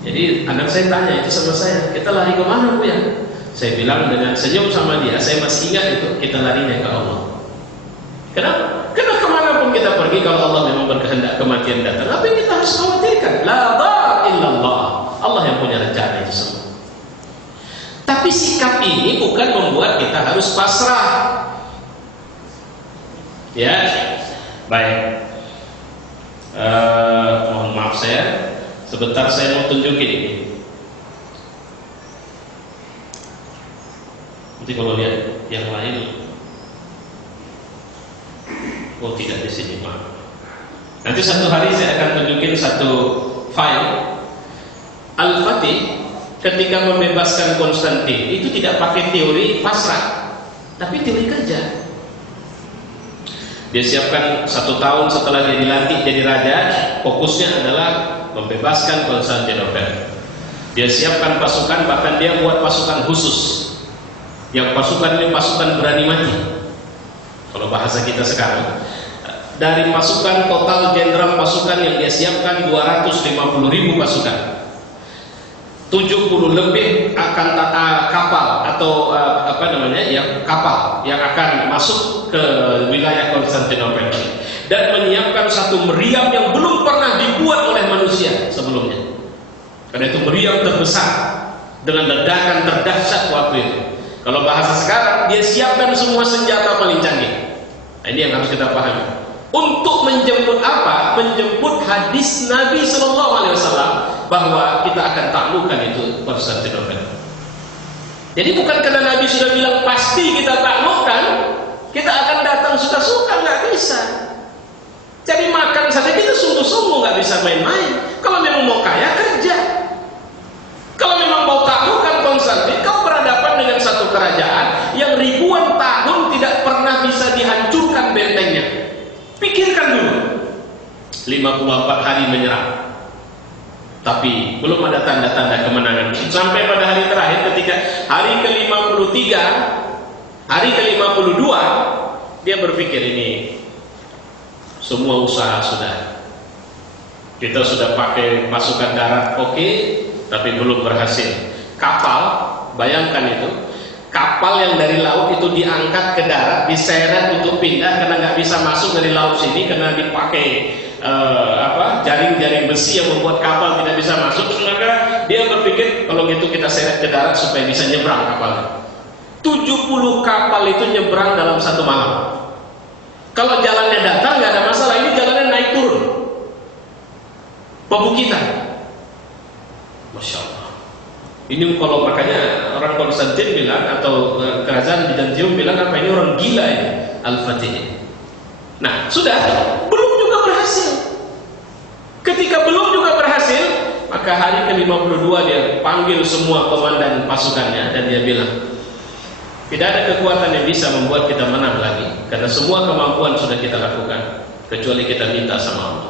Jadi anak saya tanya itu sama saya, kita lari ke mana Bu ya? Saya bilang dengan senyum sama dia, saya masih ingat itu, kita larinya ke Allah. Kenapa? Karena kemanapun kita pergi, kalau Allah memang berkehendak kematian datang, apa yang kita harus khawatirkan? La dhar illallah. Allah yang punya rencana itu semua. Tapi sikap ini bukan membuat kita harus pasrah. Ya, baik. Mohon maaf saya, sebentar saya mau tunjukin ini. Nanti kalau lihat yang lain, oh tidak di sini, maaf. Nanti satu hari saya akan tunjukin satu file Al-Fatih ketika membebaskan Konstantin itu tidak pakai teori pasrah. tapi teori kerja. Dia siapkan 1 tahun setelah dia dilantik jadi raja, fokusnya adalah membebaskan Konstantinopel. Dia siapkan pasukan, bahkan dia buat pasukan khusus. Yang pasukan ini pasukan berani mati. Kalau bahasa kita sekarang, dari pasukan total jenderal pasukan yang dia siapkan 250.000 pasukan. 70 lebih akan kapal atau kapal yang akan masuk ke wilayah Konstantinopel dan menyiapkan satu meriam yang belum pernah dibuat oleh manusia sebelumnya. Karena itu meriam terbesar dengan ledakan terdahsyat waktu itu. Kalau bahasa sekarang, dia siapkan semua senjata paling canggih. Nah, ini yang harus kita pahami. Untuk menjemput apa? Menjemput hadis Nabi SAW bahwa kita akan taklukkan itu Konstantinopel. Jadi bukan karena Nabi sudah bilang pasti kita taklukkan, kita akan datang suka-suka, nggak bisa. Jadi makan saja kita sungguh-sungguh, nggak bisa main-main. Kalau memang mau kaya, kerja. Kalau memang mau taklukkan Konstantin, kau berhadapan dengan satu kerajaan yang ribuan tahun tidak pernah bisa dihancurkan bentengnya. Pikirkan dulu, 54 hari menyerang, tapi belum ada tanda-tanda kemenangan. Sampai pada hari terakhir, ketika hari ke-53, hari ke-52, dia berpikir ini semua usaha sudah. Kita sudah pakai pasukan darat, oke, tapi belum berhasil. Kapal, bayangkan itu. Kapal yang dari laut itu diangkat ke darat, diseret untuk pindah karena nggak bisa masuk dari laut sini karena dipakai jaring-jaring besi yang membuat kapal tidak bisa masuk. Maka dia berpikir kalau gitu kita seret ke darat supaya bisa nyebrang kapalnya. 70 kapal itu nyebrang dalam 1 malam. Kalau jalannya datar nggak ada masalah, ini jalannya naik turun, pebukitan. Masya Allah. Ini kalau makanya orang Konstantin bilang atau kerajaan Bizantium bilang apa ini orang gila ini Al-Fatih. Nah sudah belum juga berhasil. Ketika belum juga berhasil, maka hari ke-52 dia panggil semua komandan pasukannya dan dia bilang tidak ada kekuatan yang bisa membuat kita menang lagi karena semua kemampuan sudah kita lakukan kecuali kita minta sama Allah.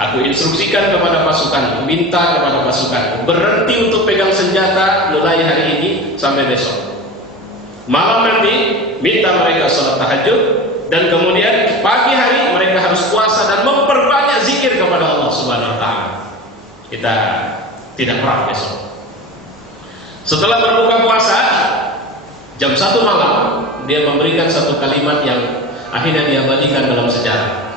Aku instruksikan kepada pasukan, minta kepada pasukan berhenti untuk pegang senjata mulai hari ini sampai besok. Malam nanti minta mereka sholat tahajud dan kemudian pagi hari mereka harus puasa dan memperbanyak zikir kepada Allah Subhanahu Wa Taala. Kita tidak perang besok. Setelah berbuka puasa jam 1 malam dia memberikan satu kalimat yang akhirnya diabadikan dalam sejarah.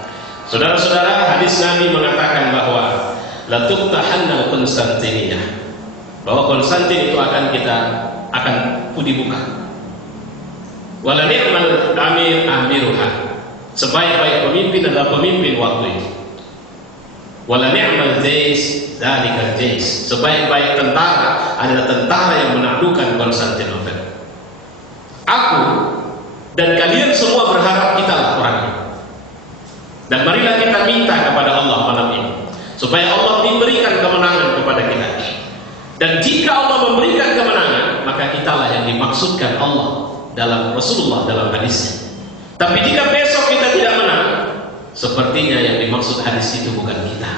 Saudara-saudara, hadis Nabi mengatakan bahwa la tuftahanna Konstantiniyah, bahwa Konstantin itu akan dibuka. Wala ni'mal amir amiruha, sebaik-baik pemimpin adalah pemimpin waktu itu. Wala ni'mal jais dzalikal jais, sebaik-baik tentara adalah tentara yang menaklukkan Konstantinopel. Aku dan kalian semua berharap kita lah orangnya. Dan marilah kita minta kepada Allah malam ini supaya Allah memberikan kemenangan kepada kita. Dan jika Allah memberikan kemenangan, maka kitalah yang dimaksudkan Allah dalam Rasulullah dalam hadisnya. Tapi jika besok kita tidak menang, sepertinya yang dimaksud hadis itu bukan kita.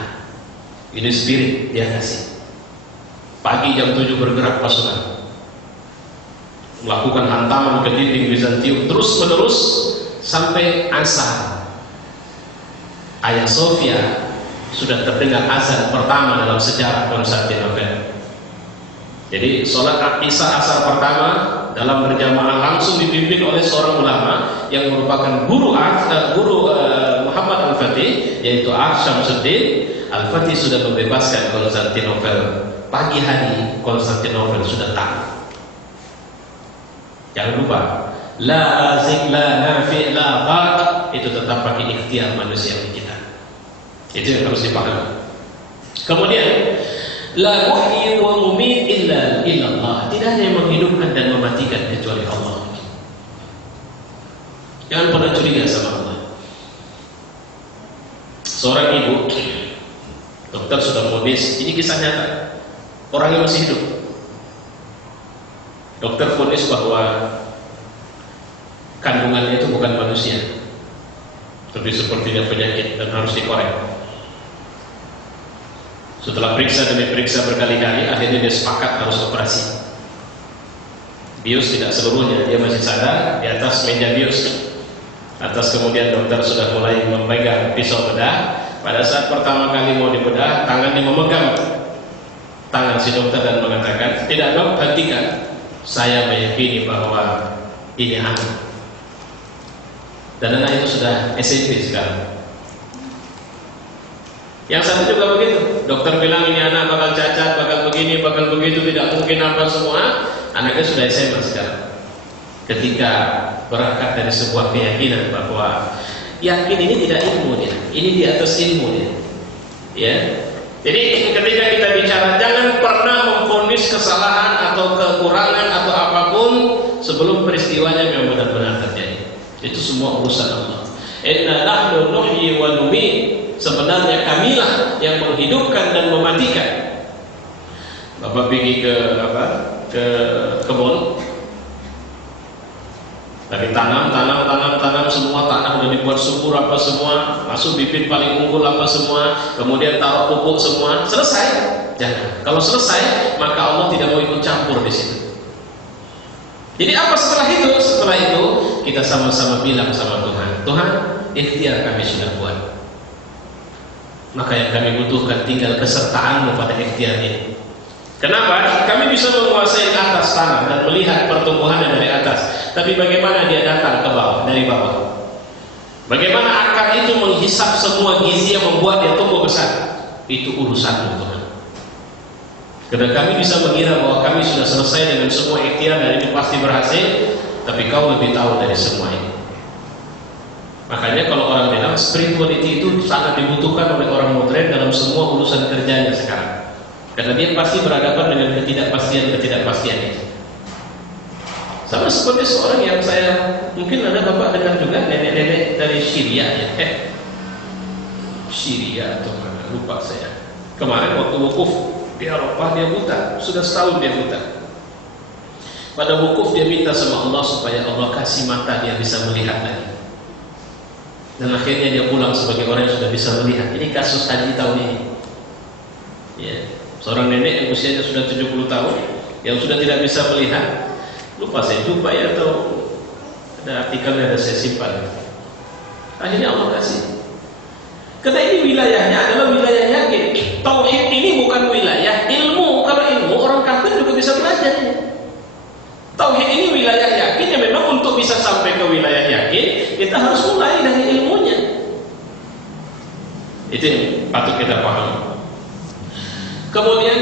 Ini spirit dia kasih. Pagi jam 7 bergerak pasukan, melakukan hantaman ke dinding Bizantium terus menerus sampai asar. Hagia Sophia sudah terdengar azan pertama dalam sejarah Konstantinopel. Jadi sholat Isya asar pertama dalam berjamaah langsung dipimpin oleh seorang ulama yang merupakan guru Muhammad Al-Fatih, yaitu Syamsuddin Al-Fatih. Sudah membebaskan Konstantinopel. Pagi hari Konstantinopel sudah takluk. Jangan lupa, la azik, la nafi, la ghat, itu tetap pakai ikhtiar manusia kita. Itu yang harus dipahami. Kemudian la muhyi wa mumit illa Allah, tidak ada yang menghidupkan dan mematikan kecuali Allah. Jangan pernah curiga sama Allah. Seorang ibu, dokter sudah vonis, ini kisah nyata, orang yang masih hidup. Dokter vonis bahwa kandungannya itu bukan manusia, tapi sepertinya penyakit dan harus dikorek. Setelah periksa demi periksa berkali-kali, akhirnya dia sepakat harus operasi. Bius tidak seluruhnya, dia masih sadar di atas meja bius. Atas kemudian dokter sudah mulai memegang pisau bedah. Pada saat pertama kali mau dibedah, tangannya memegang tangan si dokter dan mengatakan, "Tidak dok, hentikan. Saya meyakini bahwa ini anak." Dan anak itu sudah SMP sekarang. Yang satu juga begitu. Dokter bilang ini anak bakal cacat, bakal begini, bakal begitu, tidak mungkin apa semua. Anaknya sudah SMA sekarang. Ketika berangkat dari sebuah keyakinan bahwa yakin ini tidak ilmu dia, ini di atas ilmu dia. Ya. Jadi ketika kita bicara, jangan pernah memvonis kesalahan atau kekurangan atau apapun sebelum peristiwanya memang benar-benar terjadi. Itu semua urusan Allah. Inna nahnu nuhyi wa numiit. Sebenarnya kamilah yang menghidupkan dan mematikan. Bapak pergi ke kebun, lagi tanam semua, tanah udah dibuat subur apa semua, masuk bibit paling unggul apa semua, kemudian taruh pupuk semua, selesai. Jangan. Kalau selesai, maka Allah tidak mau ikut campur di situ. Jadi apa setelah itu? Setelah itu kita sama-sama bilang sama Tuhan, Tuhan, ikhtiar kami sudah buat. Maka yang kami butuhkan tinggal kesertaanmu pada ikhtiar ini. Kenapa? Kami bisa menguasai atas tanah dan melihat pertumbuhannya dari atas. Tapi bagaimana dia datang ke bawah, dari bawah? Bagaimana akar itu menghisap semua gizi yang membuat dia tumbuh besar? Itu urusanmu Tuhan. Karena kami bisa mengira bahwa kami sudah selesai dengan semua ikhtiar dan itu pasti berhasil. Tapi kau lebih tahu dari semua ini. Makanya kalau orang bilang spirituality itu sangat dibutuhkan oleh orang modern dalam semua urusan kerjanya sekarang. Karena dia pasti berhadapan dengan ketidakpastian itu. Sama seperti seorang yang saya, mungkin ada bapak dengar juga, nenek-nenek dari Syria ya. Syria atau mana, lupa saya. Kemarin waktu wukuf di Eropa dia buta, sudah setahun dia buta. Pada wukuf dia minta sama Allah supaya Allah kasih mata dia bisa melihat lagi. Dan akhirnya dia pulang sebagai orang yang sudah bisa melihat. Ini kasus haji tahun ini. Ya, seorang nenek yang usianya sudah 70 tahun yang sudah tidak bisa melihat. Lupa saya jumpa ya, atau ada artikelnya, ada saya simpan. Akhirnya Allah kasih. Karena ini wilayahnya adalah wilayah yakin. Tauhid ini bukan wilayah ilmu. Kalau ilmu orang kafir juga bisa belajar ini. Tauhid ini wilayah yakin yang memang untuk bisa sampai ke wilayah yakin kita harus mulai dari ilmunya. Itu yang patut kita pahami. Kemudian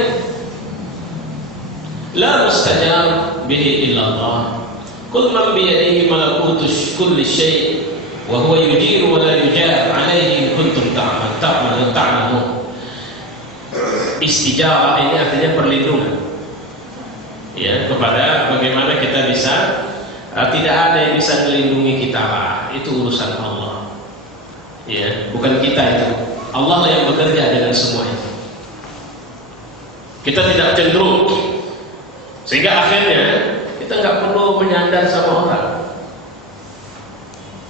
la mustajab bihi illallah. Kul man biyadihi malakutu kulli syai' wa huwa yujiru wa la yujar 'alaihi kuntum ta'lamun. Istijarah ini artinya perlindungan. Ya, kepada bagaimana kita bisa tidak ada yang bisa melindungi kita lah, itu urusan Allah. Ya, bukan kita itu. Allah lah yang bekerja dengan semua itu. Kita tidak cenderung, sehingga akhirnya kita nggak perlu menyandar sama orang.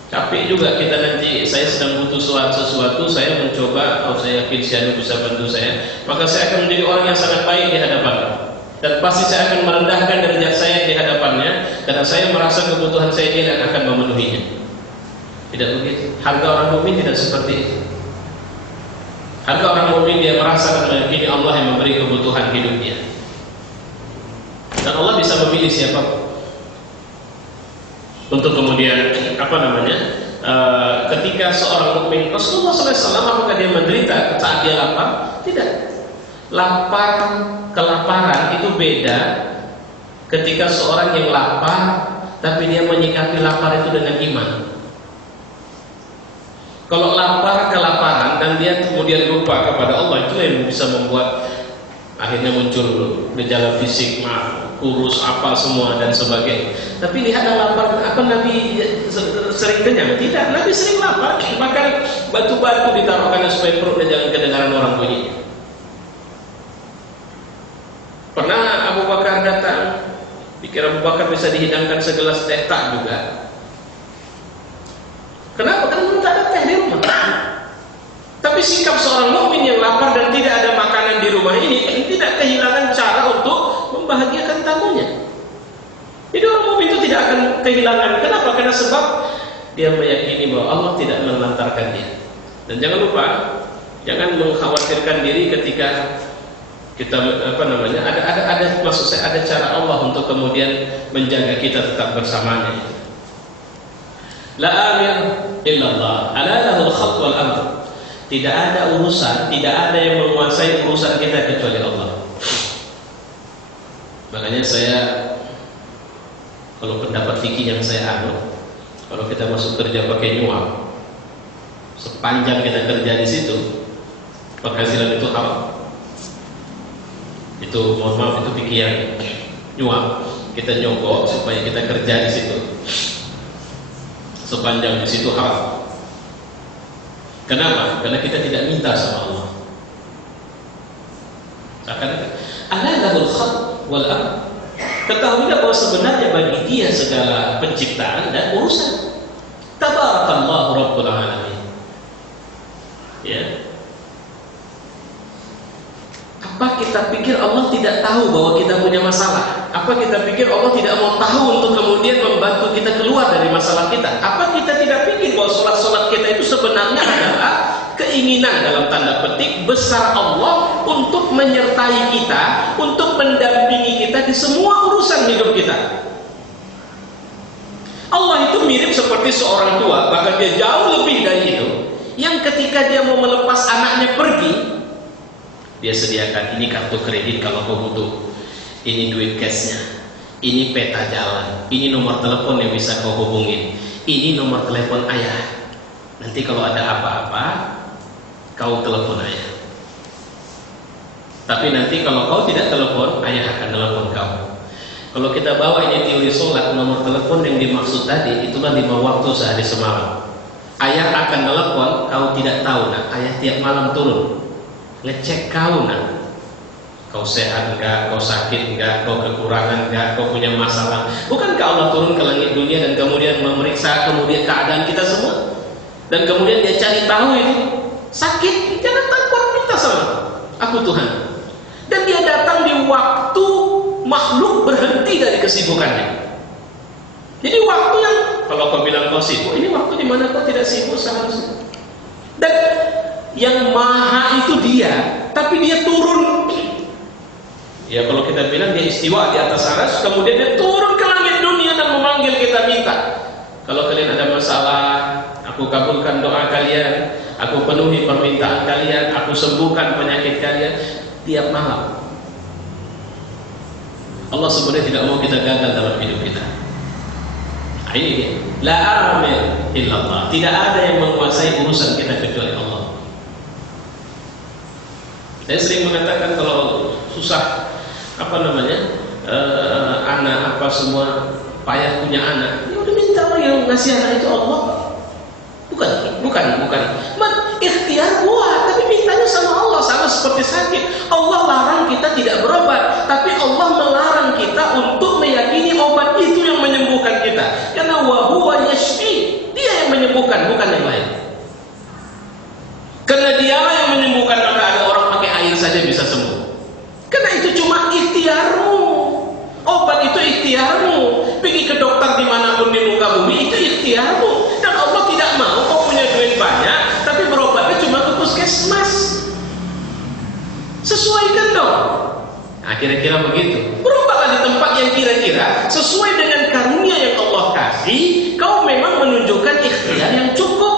Capek juga kita nanti, saya sedang butuh sesuatu, saya mencoba, saya yakin si Anu bisa bantu saya, maka saya akan menjadi orang yang sangat baik di hadapannya. Dan pasti saya akan merendahkan derajat saya di hadapannya, karena saya merasa kebutuhan saya dia yang akan memenuhinya. Tidak begitu. Harga orang mukmin tidak seperti itu. Harga orang mukmin dia merasa meyakini Allah yang memberi kebutuhan hidupnya. Dan Allah bisa memilih siapa untuk kemudian ketika seorang mukmin, Rasulullah SAW, apakah dia menderita saat dia lapar? Tidak. Kelaparan itu beda ketika seorang yang lapar tapi dia menyikapi lapar itu dengan iman. Kalau lapar kelaparan dan dia kemudian lupa kepada Allah, itu yang bisa membuat akhirnya muncul gejala fisik, kurus apa semua dan sebagainya. Tapi lihat lapar, apa Nabi sering kenyang? Tidak, Nabi sering lapar, bahkan batu-batu ditaruhkan supaya perutnya jangan kedengaran orang bunyinya. Pernah Abu Bakar datang, pikir Abu Bakar bisa dihidangkan segelas teh, tak juga. Kenapa? Karena memang tak ada teh di rumah. Tapi sikap seorang mukmin yang lapar dan tidak ada makanan di rumah ini tidak kehilangan cara untuk membahagiakan tamunya. Jadi orang mukmin itu tidak akan kehilangan. Kenapa? Karena sebab dia meyakini bahwa Allah tidak melantarkan dia. Dan jangan lupa, jangan mengkhawatirkan diri ketika kita ada maksud saya ada cara Allah untuk kemudian menjaga kita tetap bersamanya. La amir illallah, ala lahul khalq wal amr. Tidak ada urusan, tidak ada yang menguasai urusan kita kecuali Allah. Makanya saya, kalau pendapat fikih yang saya anut, kalau kita masuk kerja pakai nyuap, sepanjang kita kerja di situ, penghasilan itu haram. Itu mohon maaf, itu fikih yang nyuap. Kita nyogok supaya kita kerja di situ, sepanjang di situ haram. Kenapa? Karena kita tidak minta sama Allah. Seakan-akan ala lahul khalq wal amr. Ketahuilah bahwa sebenarnya bagi dia segala penciptaan dan urusan. Tabarakallahu rabbul alamin. Ya. Apa kita pikir Allah tidak tahu bahwa kita punya masalah? Apa kita pikir Allah tidak mau tahu untuk kemudian membantu kita keluar dari masalah kita? Apa kita tidak pikir bahwa sholat-sholat kita itu sebenarnya adalah keinginan dalam tanda petik besar Allah untuk menyertai kita, untuk mendampingi kita di semua urusan hidup kita? Allah itu mirip seperti seorang tua, bahkan dia jauh lebih dari itu, yang ketika dia mau melepas anaknya pergi, dia sediakan ini kartu kredit kalau kau butuh, ini duit cashnya, ini peta jalan, ini nomor telepon yang bisa kau hubungin, ini nomor telepon ayah. Nanti kalau ada apa-apa, kau telepon ayah. Tapi nanti kalau kau tidak telepon, ayah akan telepon kau. Kalau kita bawa ini teori sholat, nomor telepon yang dimaksud tadi itulah 5 waktu sehari semalam. Ayah akan telepon, kau tidak tahu nak. Ayah tiap malam turun ngecek kau nak, kau sehat enggak, kau sakit enggak, kau kekurangan enggak, kau punya masalah. Bukankah Allah turun ke langit dunia dan kemudian memeriksa kemudian keadaan kita semua, dan kemudian dia cari tahu ini sakit, jangan takut, minta sama aku Tuhan. Dan dia datang di waktu makhluk berhenti dari kesibukannya. Jadi waktu yang kalau kau bilang kau sibuk, ini waktu di mana kau tidak sibuk seharusnya. Dan yang maha itu dia, tapi dia turun. Ya kalau kita bilang dia istiwa di atas arsy, kemudian dia turun ke langit dunia dan memanggil kita minta. Kalau kalian ada masalah, aku kabulkan doa kalian, aku penuhi permintaan kalian, aku sembuhkan penyakit kalian tiap malam. Allah sebenarnya tidak mau kita gagal dalam hidup kita. Ini dia. La amir illallah. Tidak ada yang menguasai urusan kita kecuali Allah. Saya sering mengatakan kalau susah anak apa semua payah punya anak, ya udah minta orang yang ngasih anak itu Allah. Bukan. Ikhtiar buat, tapi mintanya sama Allah. Sama seperti sakit, Allah larang kita tidak berobat, tapi Allah melarang kita untuk meyakini obat itu yang menyembuhkan kita. Karena wa huwa yashfi, dia yang menyembuhkan, bukan yang lain. Karena dialah yang menyembuhkan, maka ada orang pakai air saja bisa sembuh. Karena itu cuma ikhtiarmu. Obat itu ikhtiarmu. Pergi ke dokter dimanapun di muka bumi itu ikhtiarmu. Dan Allah tidak mau kau punya duit banyak, tapi berobatnya cuma ke puskesmas. Sesuaikan dong. Nah, kira-kira begitu. Berobatlah di tempat yang kira-kira sesuai dengan karunia yang Allah kasih. Kau memang menunjukkan ikhtiar yang cukup.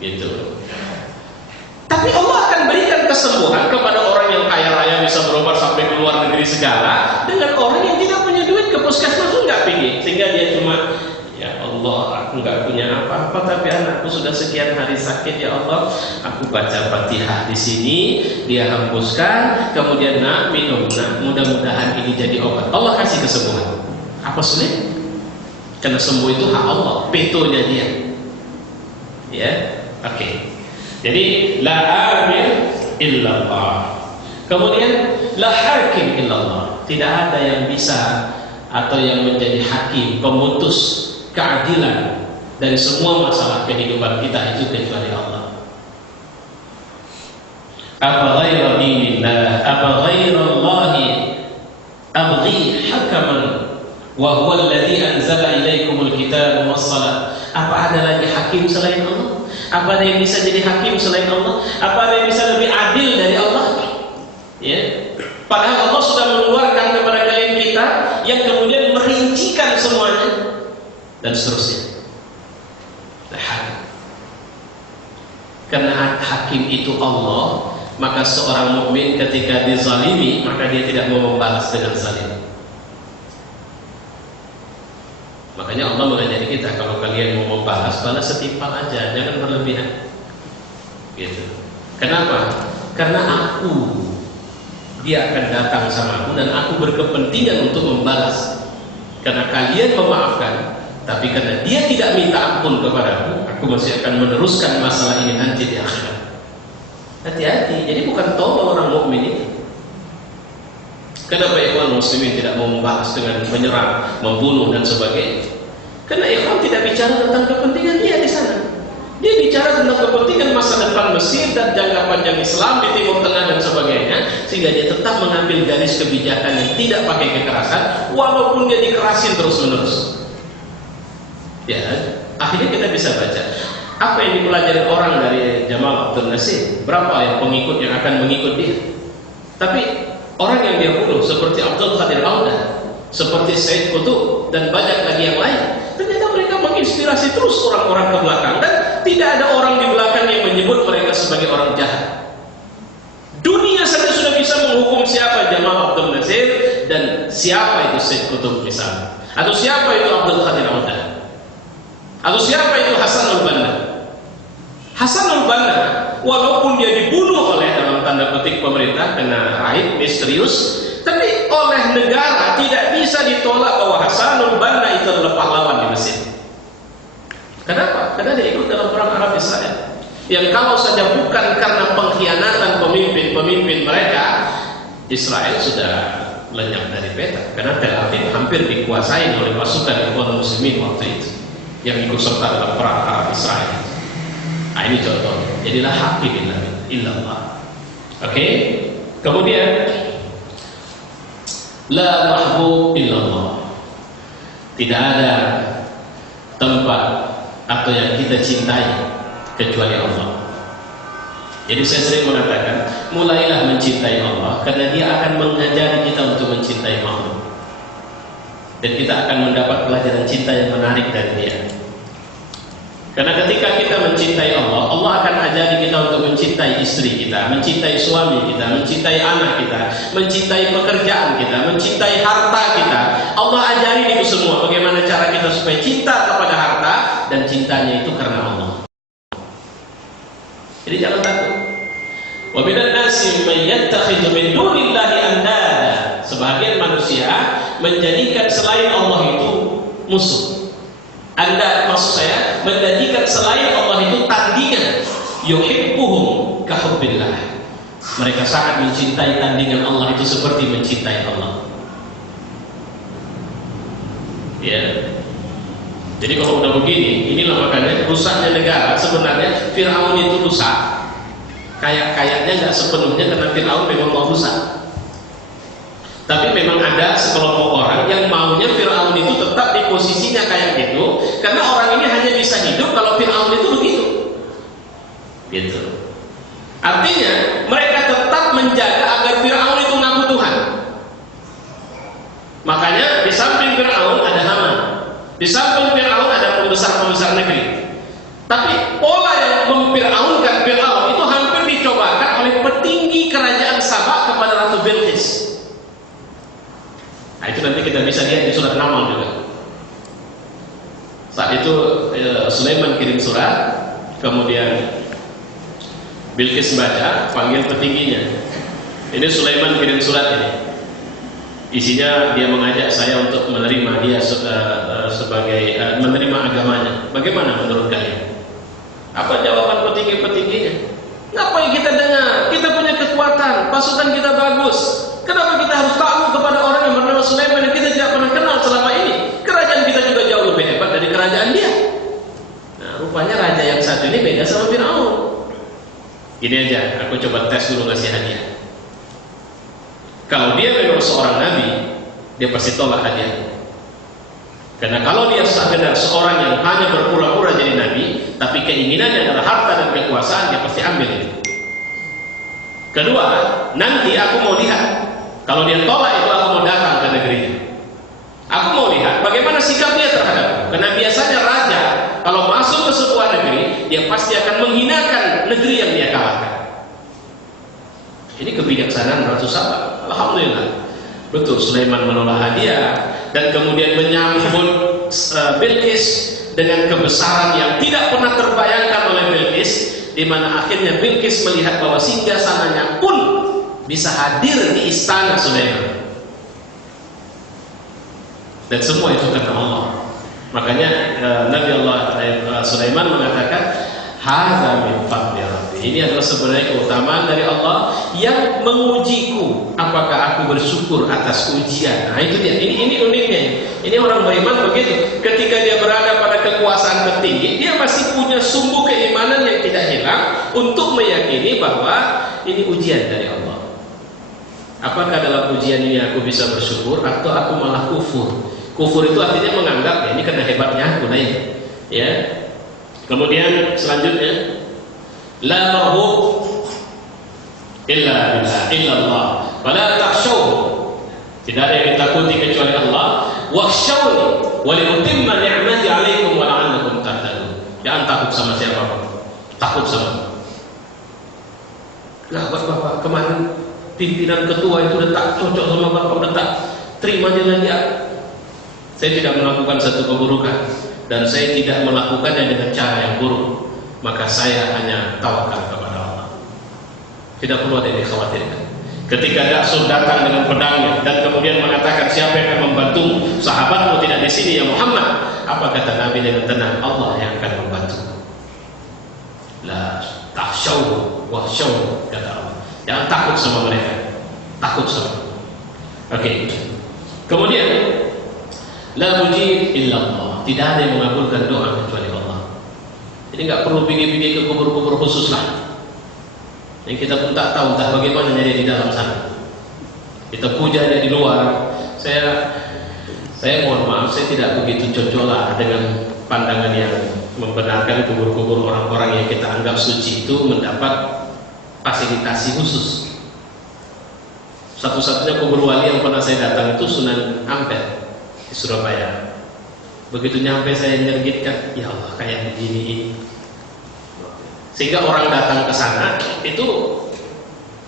Gitu. Tapi Allah akan berikan kesembuhan kepada orang yang kaya raya bisa berobat sampai ke luar negeri segala, dengan orang yang tidak punya duit ke puskesmas pun nggak pergi, sehingga dia cuma, ya Allah, aku nggak punya apa-apa, tapi anakku sudah sekian hari sakit, ya Allah, aku baca Fatihah di sini, dia hembuskan, kemudian nak minum, nak mudah-mudahan ini jadi obat. Allah kasih kesembuhan. Apa sulit? Karena sembuh itu hak Allah, petonya dia. Ya, oke. Jadi la amir illallah. Kemudian la hakim illallah. Tidak ada yang bisa atau yang menjadi hakim, pemutus keadilan dari semua masalah kehidupan kita itu kecuali Allah. Apa ghaira dinillah, apa ghairallahi abghi hakaman wa huwa alladhi anzala ilaikumul kitaba was-salat. Apa ada lagi hakim selain Allah? Apa ada yang bisa jadi hakim selain Allah? Apa ada yang bisa lebih adil dari Allah? Ya. Padahal Allah sudah mengeluarkan kepada kalian kitab yang kemudian merincikan semuanya dan seterusnya. Hakim. Karena hakim itu Allah, maka seorang mukmin ketika dizalimi maka dia tidak mau membalas dengan zalim. Makanya Allah mengajari kita, kalau kalian mau membalas, balas setimpal aja, jangan berlebihan. Gitu. Kenapa? Karena dia akan datang sama aku dan aku berkepentingan untuk membalas. Karena kalian memaafkan, tapi karena dia tidak minta ampun kepadaku, aku masih akan meneruskan masalah ini nanti di akhirat. Hati-hati, jadi bukan tolong orang mukmin itu. Kenapa ikhwan muslimin tidak mau membalas dengan menyerang, membunuh dan sebagainya? Karena ikhwan tidak bicara tentang kepentingan dia di sana. Dia bicara tentang kepentingan masa depan Mesir dan jangka panjang Islam di Timur Tengah dan sebagainya, sehingga dia tetap mengambil garis kebijakan yang tidak pakai kekerasan, walaupun dia dikerasin terus-menerus. Ya, akhirnya kita bisa baca apa yang dipelajari orang dari Jamal Abdul Nasir, berapa yang pengikut yang akan mengikut dia. Tapi orang yang dia bunuh seperti Abdul Qadir Auda, seperti Said Qutb dan banyak lagi yang lain, ternyata mereka menginspirasi terus orang-orang ke belakang, dan tidak ada orang di belakang yang menyebut mereka sebagai orang jahat. Dunia saja sudah bisa menghukum siapa Jamal Abdul Nasir dan siapa itu Said Qutb misalnya, atau siapa itu Abdul Qadir Auda, atau siapa itu Hasanul Banna. Hasanul Banna, walaupun dia dibunuh oleh dalam tanda petik pemerintah kena raid misterius, tapi oleh negara tidak bisa ditolak bahwa Hasanul Banna itu adalah pahlawan di Mesir. Kenapa? Karena dia ikut dalam perang Arab Israel. Yang kalau saja bukan karena pengkhianatan pemimpin mereka, Israel sudah lenyap dari peta. Karena Tel Aviv hampir dikuasai oleh pasukan ikhwan muslimin waktu itu yang ikut serta dalam perang Arab Israel. Nah, ini contohnya. Jadilah hakim illallah. Oke? Kemudian la mahbub illallah. Tidak ada tempat atau yang kita cintai kecuali Allah. Jadi saya sering mengatakan, mulailah mencintai Allah, karena dia akan mengajari kita untuk mencintai makhluk. Dan kita akan mendapat pelajaran cinta yang menarik dari dia. Karena ketika kita mencintai Allah, Allah akan ajari kita untuk mencintai istri kita, mencintai suami kita, mencintai anak kita, mencintai pekerjaan kita, mencintai harta kita. Allah ajari itu semua, bagaimana cara kita supaya cinta kepada harta, dan cintanya itu karena Allah. Jadi jangan takut. Wa minan nasi may yattakhidhu min dunillahi andada. Sebagian manusia menjadikan selain Allah itu musuh. Anda, maksud saya, menjadikan selain Allah itu tandingan. Yuhibbuhum kahubbillah. Mereka sangat mencintai tandingan Allah itu seperti mencintai Allah. Ya. Jadi kalau udah begini, inilah makanya rusaknya negara. Sebenarnya Fir'aun itu rusak. Kayaknya nggak sepenuhnya karena Fir'aun memang mau rusak. Tapi memang ada sekelompok orang yang maunya Fir'aun itu tetap di posisinya kayak gitu, karena orang ini hanya bisa hidup kalau Fir'aun itu begitu. Gitu. Artinya mereka tetap menjaga agar Fir'aun itu ngaku Tuhan. Makanya di samping Fir'aun ada Haman, di samping Fir'aun ada pembesar-pembesar negeri. Tapi pola yang memfir'aunkan Fir'aun itu hampir dicobakan oleh petinggi kerajaan Sabah kepada Ratu Bilqis. Nah, itu nanti kita bisa lihat di surat Namal juga. Saat itu Sulaiman kirim surat, kemudian Bilqis baca, panggil petingginya. Ini Sulaiman kirim surat ini. Isinya dia mengajak saya untuk menerima dia sebagai menerima agamanya. Bagaimana menurut kalian? Apa jawaban petinggi-petingginya? Ngapain kita dengar? Kita punya kekuatan, pasukan kita bagus. Kenapa kita harus takluk kepada orang yang bernama Sulaiman yang kita tidak pernah kenal selama ini? Kerajaan kita juga jauh lebih hebat dari kerajaan dia. ini beda sama Fir'aun. Gini aja, aku coba tes dulu ngasih hadiah. Kalau dia memang seorang nabi, dia pasti tolak hadiah. Karena kalau dia sekedar seorang yang hanya berpura-pura jadi nabi, tapi keinginannya adalah harta dan kekuasaan, dia pasti ambil itu. Kedua, nanti aku mau lihat, kalau dia tolak itu, aku mau datang ke negerinya. Aku mau lihat bagaimana sikap dia terhadap. Karena biasanya raja kalau masuk ke sebuah negeri, dia pasti akan menghinakan negeri yang dia kalahkan. Ini kebijaksanaan Ratu Saba. Alhamdulillah. Betul, Sulaiman menolak hadiah dan kemudian menyambut Bilqis dengan kebesaran yang tidak pernah terbayangkan oleh Bilqis, di mana akhirnya Bilqis melihat bahwa singgasananya pun bisa hadir di istana Sulaiman. Dan semua itu karena Allah. Makanya Nabi Allah Sulaiman mengatakan, hadza min fadli rabbi. Ini adalah sebenarnya keutamaan dari Allah yang mengujiku apakah aku bersyukur atas ujian. Nah itu dia. Ini uniknya. Ini orang beriman begitu. Ketika dia berada pada kekuasaan tertinggi, dia masih punya sumbu keimanan yang tidak hilang untuk meyakini bahwa ini ujian dari Allah. Apakah dalam ujian ini aku bisa bersyukur atau aku malah kufur? Kufur itu artinya menganggap ya ini karena hebatnya aku lah ini. Ya. Kemudian selanjutnya, la marhub illa billah, illa Allah. Wala takhshaw. Tidak ada yang ditakuti kecuali Allah. Wakhshawni wa liutimma ni'mati 'alaikum wa la'allakum tahtadun. Jangan takut sama siapapun. Takut sama. Lah Bapak kemarin pimpinan ketua itu udah tak cocok sama Bapak, udah tak terima dia lagi. Saya tidak melakukan satu keburukan dan saya tidak melakukannya dengan cara yang buruk, maka saya hanya tawakal kepada Allah. Tidak perlu ada yang dikhawatirkan. Ketika Daksur datang dengan pedangnya dan kemudian mengatakan siapa yang akan membantu, sahabatmu tidak di sini ya Muhammad. Apa kata Nabi dengan tenang? Allah yang akan membantu. La takhshaw wa khshaw, kata Allah. Jangan takut sama mereka, takut sama. Oke. Kemudian la mujib illa Allah. Tidak ada yang mengabulkan doa kecuali Allah. Jadi nggak perlu pergi-pergi ke kubur-kubur khusus lah. Yang kita pun tak tahu entah bagaimana dia di dalam sana. Kita puja dia di luar. Saya mohon maaf, saya tidak begitu cocok lah dengan pandangan yang membenarkan kubur-kubur orang-orang yang kita anggap suci itu mendapat fasilitasi khusus. Satu-satunya kubur wali yang pernah saya datang itu Sunan Ampel di Surabaya. Begitu nyampe saya nyergitkan, ya Allah kayak begini ini. Sehingga orang datang ke sana itu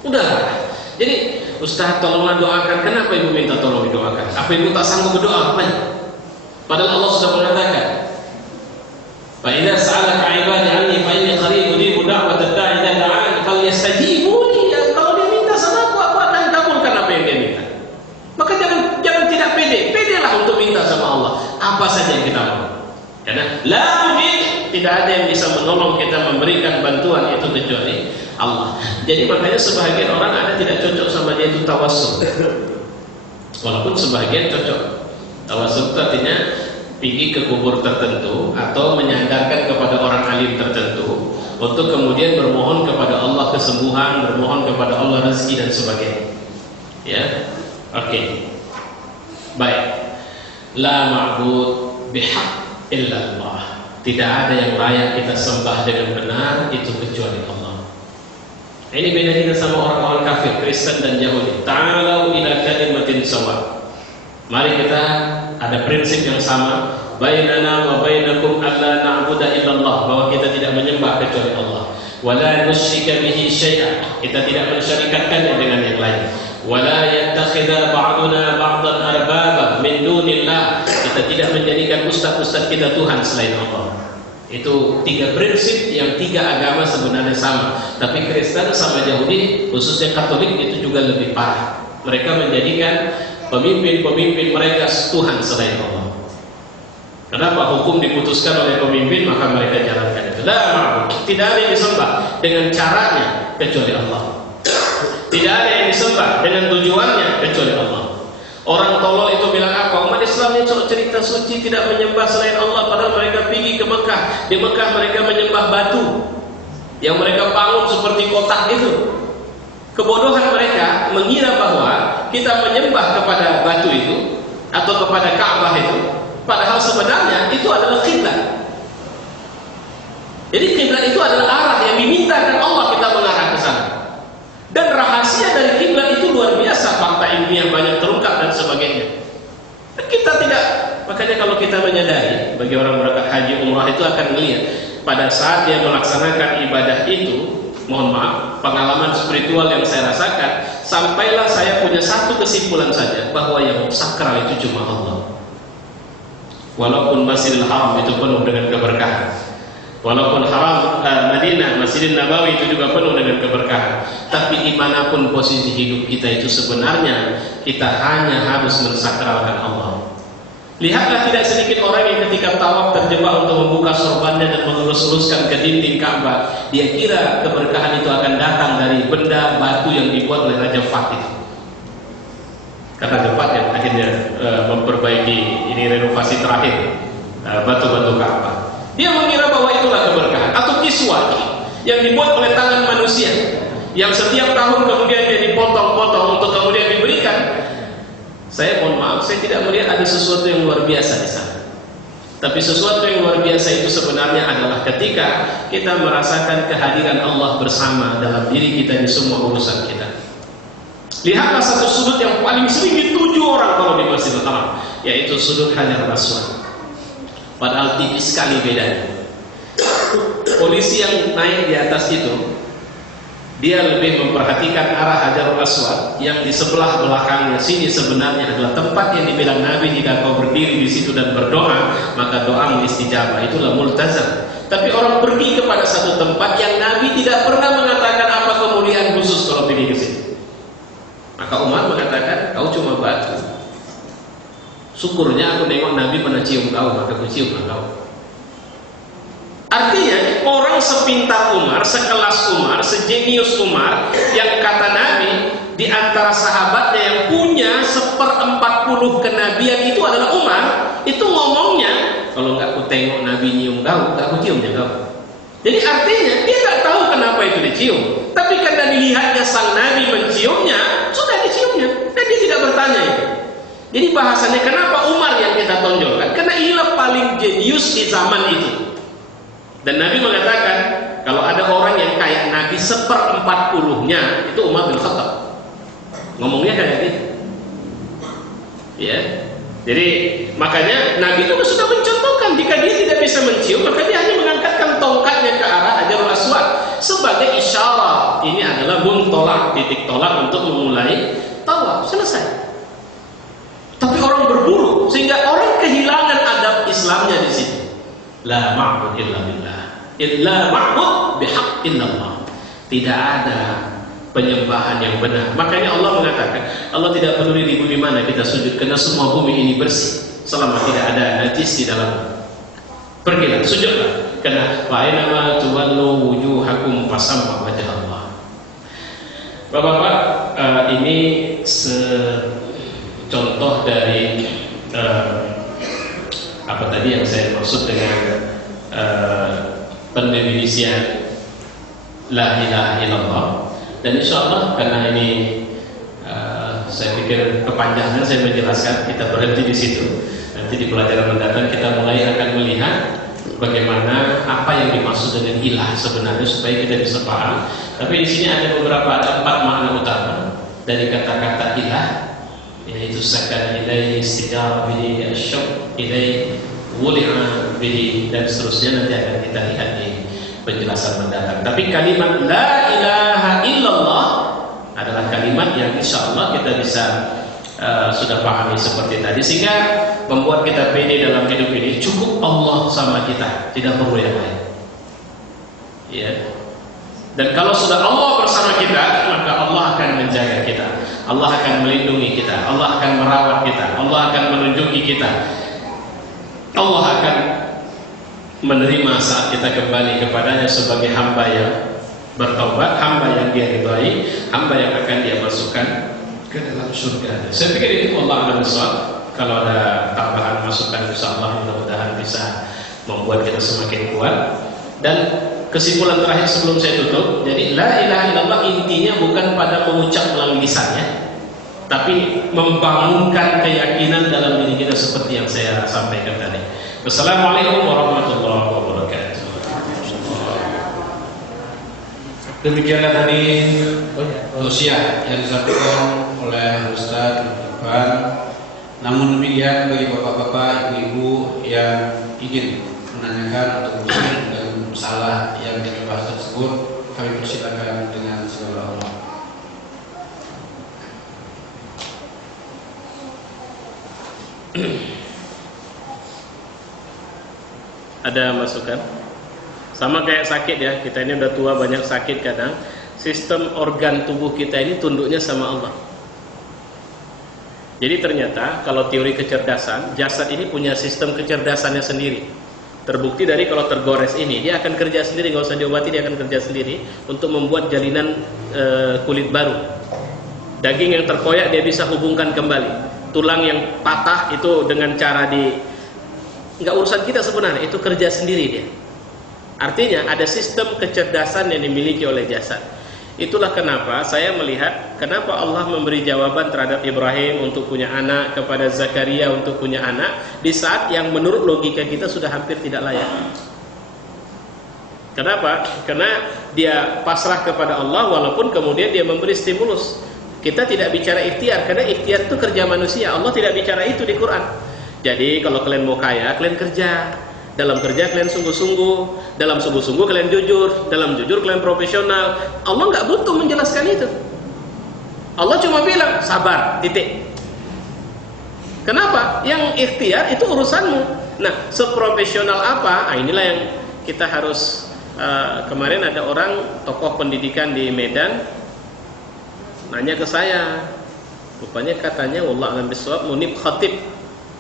udah. Jadi Ustaz tolonglah doakan. Kenapa ibu minta tolong didoakan? Apa ibu tak sanggup berdoa? Padahal Allah sudah mengatakan, fa idza sa'alaka 'ibadi 'anni fa inni qarib ujibu da'watad da'i idza da'an falyastajibuni. Kalau dia minta sama aku akan kabulkan apa yang dia minta. Maka jangan tidak pede. Pedelah untuk minta sama Allah apa saja yang kita mau. Karena la mujib, tidak ada yang bisa menolong kita memberikan bantuan itu kecuali Allah. Jadi makanya sebagian orang ada tidak cocok sama dia itu tawassul. Walaupun sebagian cocok. Tawassul itu artinya pergi ke kubur tertentu atau menyandarkan kepada orang alim tertentu untuk kemudian bermohon kepada Allah kesembuhan, bermohon kepada Allah rezeki dan sebagainya. Ya. Oke. Baik. La ma'bud bihaq illa Allah. Tidak ada yang layak kita sembah dengan benar itu kecuali Allah. Ini beda kita sama orang-orang kafir, Kristen dan Yahudi. Ta'alau ila kalimatin sawa. Mari kita ada prinsip yang sama, bainana wa bainakum alla na'budu illallah, bahwa kita tidak menyembah kecuali Allah. Wala nusyrika bihi syai'an, kita tidak mensyarikatkannya dengan yang lain. Wala yattakhidha ba'duna ba'dan arbaba min dunillah, kita tidak menjadikan ustaz-ustaz kita Tuhan selain Allah. Itu tiga prinsip yang tiga agama sebenarnya sama, tapi Kristen sama Yahudi khususnya Katolik itu juga lebih parah. Mereka menjadikan pemimpin-pemimpin mereka Tuhan selain Allah. Kenapa? Hukum diputuskan oleh pemimpin maka mereka jalankan itu. Tidak ada yang disembah dengan caranya kecuali Allah. Tidak ada yang disembah dengan tujuannya kecuali Allah. Orang tolol itu bilang apa? Umat Islam ini cerita suci, tidak menyembah selain Allah, padahal mereka pergi ke Mekah. Di Mekah mereka menyembah batu yang mereka bangun seperti kotak itu. Kebodohan mereka mengira bahwa kita menyembah kepada batu itu atau kepada Ka'bah itu, padahal sebenarnya itu adalah kiblat. Jadi kiblat itu adalah arah yang dimintakan Allah kita mengarah ke sana. Dan rahasia dari kiblat itu luar biasa, fakta ilmiah banyak terungkap dan sebagainya. Dan kita tidak, makanya kalau kita menyadari, bagi orang berangkat haji umrah itu akan melihat pada saat dia melaksanakan ibadah itu, mohon maaf, pengalaman spiritual yang saya rasakan, sampailah saya punya satu kesimpulan saja, bahwa yang sakral itu cuma Allah. Walaupun Masjidil Haram itu penuh dengan keberkahan, walaupun Haram Madinah, Masjidil Nabawi itu juga penuh dengan keberkahan, tapi dimanapun posisi hidup kita itu sebenarnya kita hanya harus mensakralkan Allah. Lihatlah tidak sedikit orang yang ketika tawaf terjebak untuk membuka sorbannya dan mengelus-eluskan ke dinding Ka'bah. Dia kira keberkahan itu akan datang dari benda batu yang dibuat oleh Raja Fatih. Karena Jepang yang akhirnya memperbaiki ini renovasi terakhir batu-batu Ka'bah. Dia mengira bahwa itulah keberkahan. Atau kiswah yang dibuat oleh tangan manusia, yang setiap tahun kemudian dia dipotong-potong untuk kemudian diberikan. Saya mohon maaf, saya tidak melihat ada sesuatu yang luar biasa di sana. Tapi sesuatu yang luar biasa itu sebenarnya adalah ketika kita merasakan kehadiran Allah bersama dalam diri kita di semua urusan kita. Lihatlah satu sudut yang paling sering dituju orang kalau di Masjidil Haram, yaitu sudut Hajar Aswad. Padahal tipis sekali bedanya. Polisi yang naik di atas itu, dia lebih memperhatikan arah Hajarul Aswad yang di sebelah belakangnya sini sebenarnya adalah tempat yang dibilang Nabi, jika kau berdiri di situ dan berdoa maka doamu istijabah, itulah multazam. Tapi orang pergi kepada satu tempat yang Nabi tidak pernah mengatakan apa kemuliaan khusus kalau pergi ke situ. Maka Umar mengatakan, kau cuma batu. Syukurnya aku nengok Nabi pernah cium kau, maka aku cium kau. Artinya orang sepintar Umar, sekelas Umar, sejenius Umar, yang kata Nabi di antara sahabatnya yang punya 1/40 kenabian itu adalah Umar, itu ngomongnya, kalau nggak ku tengok Nabi nyium kau, nggak ku ciumnya kau. Jadi artinya dia nggak tahu kenapa itu dicium, tapi karena dilihatnya sang Nabi menciumnya, sudah diciumnya, dan dia tidak bertanya itu. Jadi bahasanya kenapa Umar yang kita tonjolkan? Karena inilah paling jenius di zaman itu. Dan Nabi mengatakan, kalau ada orang yang kayak Nabi 1/40-nya, itu Umar bin Khattab. Ngomongnya kayak gitu. Ya. Jadi makanya Nabi itu sudah mencontohkan, jika dia tidak bisa mencium, maka dia hanya mengangkatkan tongkatnya ke arah Hajarul Aswad sebagai isyarat. Ini adalah muntolak, titik tolak untuk memulai tawaf. Selesai. Tapi orang berburu sehingga orang kehilangan adab Islamnya di situ. La ma'bud illa billah, illa ma'bud bihaq illallah. Tidak ada penyembahan yang benar. Makanya Allah mengatakan, Allah tidak peduli di bumi mana kita sujud, karena semua bumi ini bersih selama tidak ada najis di dalam. Pergilah, sujudlah, karena fa'inama tuwallu wujuhakum fasamma wajh Allah. Bapak-bapak, ini contoh dari apa tadi yang saya maksud dengan pendefinisian la ilaha illallah. Dan insya Allah karena ini saya pikir kepanjangan saya menjelaskan, kita berhenti di situ. Nanti di pelajaran mendatang kita mulai akan melihat bagaimana apa yang dimaksud dengan ilah sebenarnya supaya kita bisa paham. Tapi di sini ada 4 makna utama dari kata-kata ilah, yaitu sakan ilaihi, istijar bihi, asyuk ilaihi, wuli'a bihi, dan seterusnya. Nanti akan kita lihat di penjelasan mendatang. Tapi kalimat la ilaha illallah adalah kalimat yang insya Allah kita bisa sudah pahami seperti tadi, sehingga membuat kita pede dalam hidup ini. Cukup Allah sama kita, tidak perlu yang lain. Ya. Dan kalau sudah Allah bersama kita, maka Allah akan menjaga kita, Allah akan melindungi kita, Allah akan merawat kita, Allah akan menunjuki kita, Allah akan menerima saat kita kembali kepadanya sebagai hamba yang bertaubat, hamba yang dia ridhai, hamba yang akan dia masukkan ke dalam surga. Saya pikir itu Allah alam bisawab. Kalau ada tambahan masukan, insyaallah mudah-mudahan bisa membuat kita semakin kuat. Dan kesimpulan terakhir sebelum saya tutup, jadi la ilaha illallah intinya bukan pada mengucap melalui lisannya, tapi membangunkan keyakinan dalam diri kita seperti yang saya sampaikan tadi. Wassalamualaikum warahmatullahi wabarakatuh. Demikianlah tadi tausiah yang disampaikan oleh Ustaz Irfan. Namun demikian, bagi bapak-bapak, ibu-ibu yang ingin menanyakan atau bertanya dengan masalah yang dibahas tersebut, kami persilakan dengan segala hormat. Ada masukan? Sama kayak sakit ya, kita ini udah tua banyak sakit kadang. Sistem organ tubuh kita ini tunduknya sama Allah. Jadi ternyata kalau teori kecerdasan, jasad ini punya sistem kecerdasannya sendiri. Terbukti dari kalau tergores ini, dia akan kerja sendiri, nggak usah diobati, dia akan kerja sendiri untuk membuat jalinan kulit baru. Daging yang terkoyak dia bisa hubungkan kembali. Tulang yang patah itu dengan cara nggak urusan kita sebenarnya, itu kerja sendiri dia. Artinya ada sistem kecerdasan yang dimiliki oleh jasad. Itulah kenapa saya melihat kenapa Allah memberi jawaban terhadap Ibrahim untuk punya anak, kepada Zakaria untuk punya anak, di saat yang menurut logika kita sudah hampir tidak layak. Kenapa? Karena dia pasrah kepada Allah walaupun kemudian dia memberi stimulus. Kita tidak bicara ikhtiar, karena ikhtiar itu kerja manusia. Allah tidak bicara itu di Quran. Jadi kalau kalian mau kaya, kalian kerja. Dalam kerja kalian sungguh-sungguh, dalam sungguh-sungguh kalian jujur, dalam jujur kalian profesional. Allah nggak butuh menjelaskan itu. Allah cuma bilang sabar, titik. Kenapa? Yang ikhtiar itu urusanmu. Nah, seprofesional apa? Nah, inilah yang kita harus. Kemarin ada orang tokoh pendidikan di Medan nanya ke saya, rupanya katanya wallah alam bisawab Munib Khatib,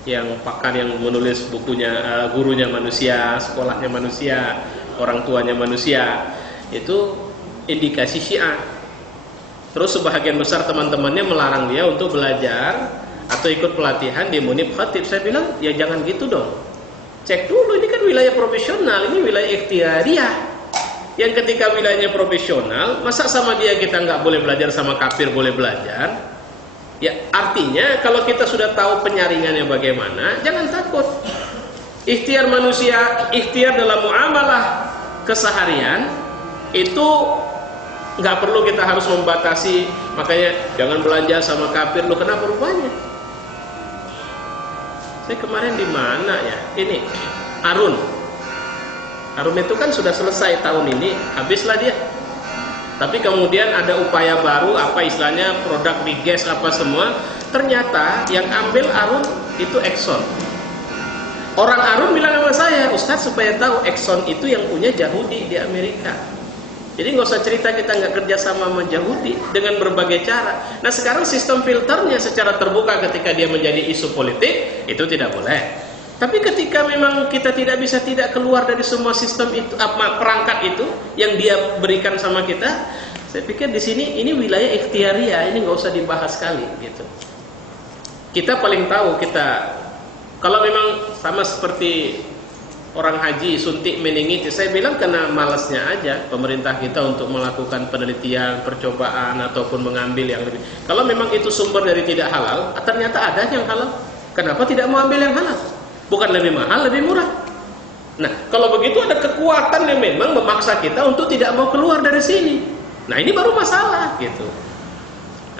yang pakar yang menulis bukunya, gurunya manusia, sekolahnya manusia, orang tuanya manusia, itu indikasi Syiah. Terus sebahagian besar teman-temannya melarang dia untuk belajar atau ikut pelatihan di Munib Khatib. Saya bilang, ya jangan gitu dong. Cek dulu, ini kan wilayah profesional, ini wilayah ikhtiariah. Yang ketika wilayahnya profesional, masa sama dia kita nggak boleh belajar, sama kafir boleh belajar? Ya, artinya kalau kita sudah tahu penyaringannya bagaimana, jangan takut. Ikhtiar manusia, ikhtiar dalam muamalah keseharian itu nggak perlu kita harus membatasi. Makanya jangan belanja sama kafir. Loh, kenapa rupanya? Saya kemarin di mana ya? Ini Arun itu kan sudah selesai tahun ini, habislah dia. Tapi kemudian ada upaya baru, apa istilahnya, produk migas apa semua. Ternyata yang ambil Arun itu Exxon. Orang Arun bilang sama saya, Ustadz supaya tahu Exxon itu yang punya Yahudi di Amerika. Jadi nggak usah cerita kita nggak kerja sama sama Yahudi dengan berbagai cara. Nah sekarang sistem filternya secara terbuka ketika dia menjadi isu politik itu tidak boleh. Tapi ketika memang kita tidak bisa tidak keluar dari semua sistem itu, perangkat itu yang dia berikan sama kita, saya pikir di sini ini wilayah ikhtiariah, ini nggak usah dibahas sekali gitu. Kita paling tahu kita kalau memang sama seperti orang haji suntik meningitis, saya bilang kena malasnya aja pemerintah kita untuk melakukan penelitian, percobaan ataupun mengambil yang lebih. Kalau memang itu sumber dari tidak halal, ternyata ada yang halal, kenapa tidak mau ambil yang halal? Bukan lebih mahal, lebih murah. Nah, kalau begitu ada kekuatan yang memang memaksa kita untuk tidak mau keluar dari sini. Nah, ini baru masalah gitu.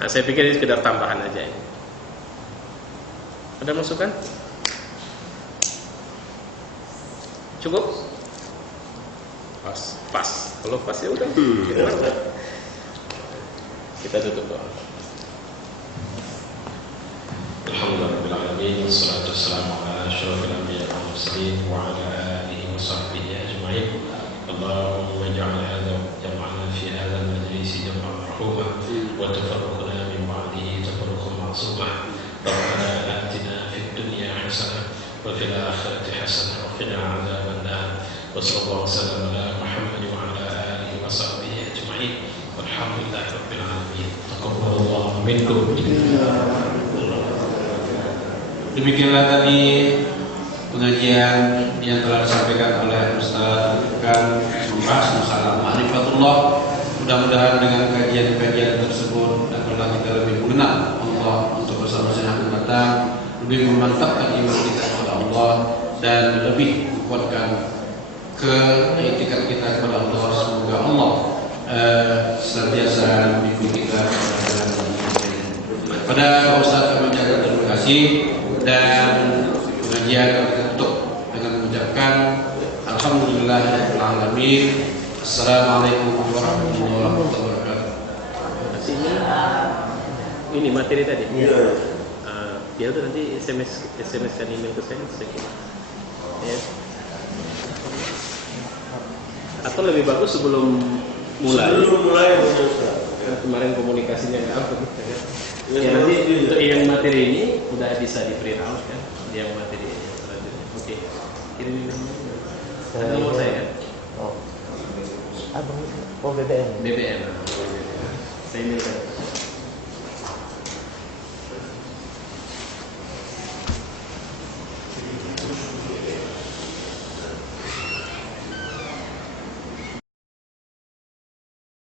Nah, saya pikir ini sekedar tambahan aja ini. Ada masukan? Cukup? Pas. Kalau pas ya udah. Kita tutup doa. Alhamdulillahirrahmanirrahim. Wassalatu wassalamu ala asyrafil anbiya'i wal mursalin wa ala alihi wa sahbihi ajma'in. Allahumma ij'al hadha jam'ana fi hadha al-majlis jam'an marhuma wa tafarruqna min ba'dihi tafarruqan ma'suma. Rabbana atina fid dunya hasanah wa fil akhirati hasanah wa qina 'adzaban nar. Wa sallallahu wasallam ala Muhammad wa ala alihi wa sahbihi ajma'in. Walhamdulillahi rabbil alamin. Taqabbalallahu minkum. Demikianlah tadi pengajian yang telah disampaikan oleh Ustaz Bukan membahas masalah ma'rifatullah. Mudah-mudahan dengan kajian-kajian tersebut akanlah kita lebih mengenal Allah untuk bersama-sama akan datang, lebih memantapkan iman kita kepada Allah dan lebih menguatkan keiktikan kita kepada Allah. Semoga Allah senantiasa membimbing kita pada Pak Ustaz. Kami ucapkan terima kasih dan pengajian kami tutup dengan mengucapkan alhamdulillahirrahmanirrahim. Assalamualaikum warahmatullahi wabarakatuh. Ini materi tadi. Ya udah nanti SMS kan email ke saya. Ya. Atau lebih bagus sebelum mulai. Kemarin komunikasinya nggak apa gitu ya. Ya nanti untuk yang materi ini udah bisa di print out kan, yang materi ini selanjutnya. Oke. Kirim nomor saya kan. BBM. BBM. Saya ini kan.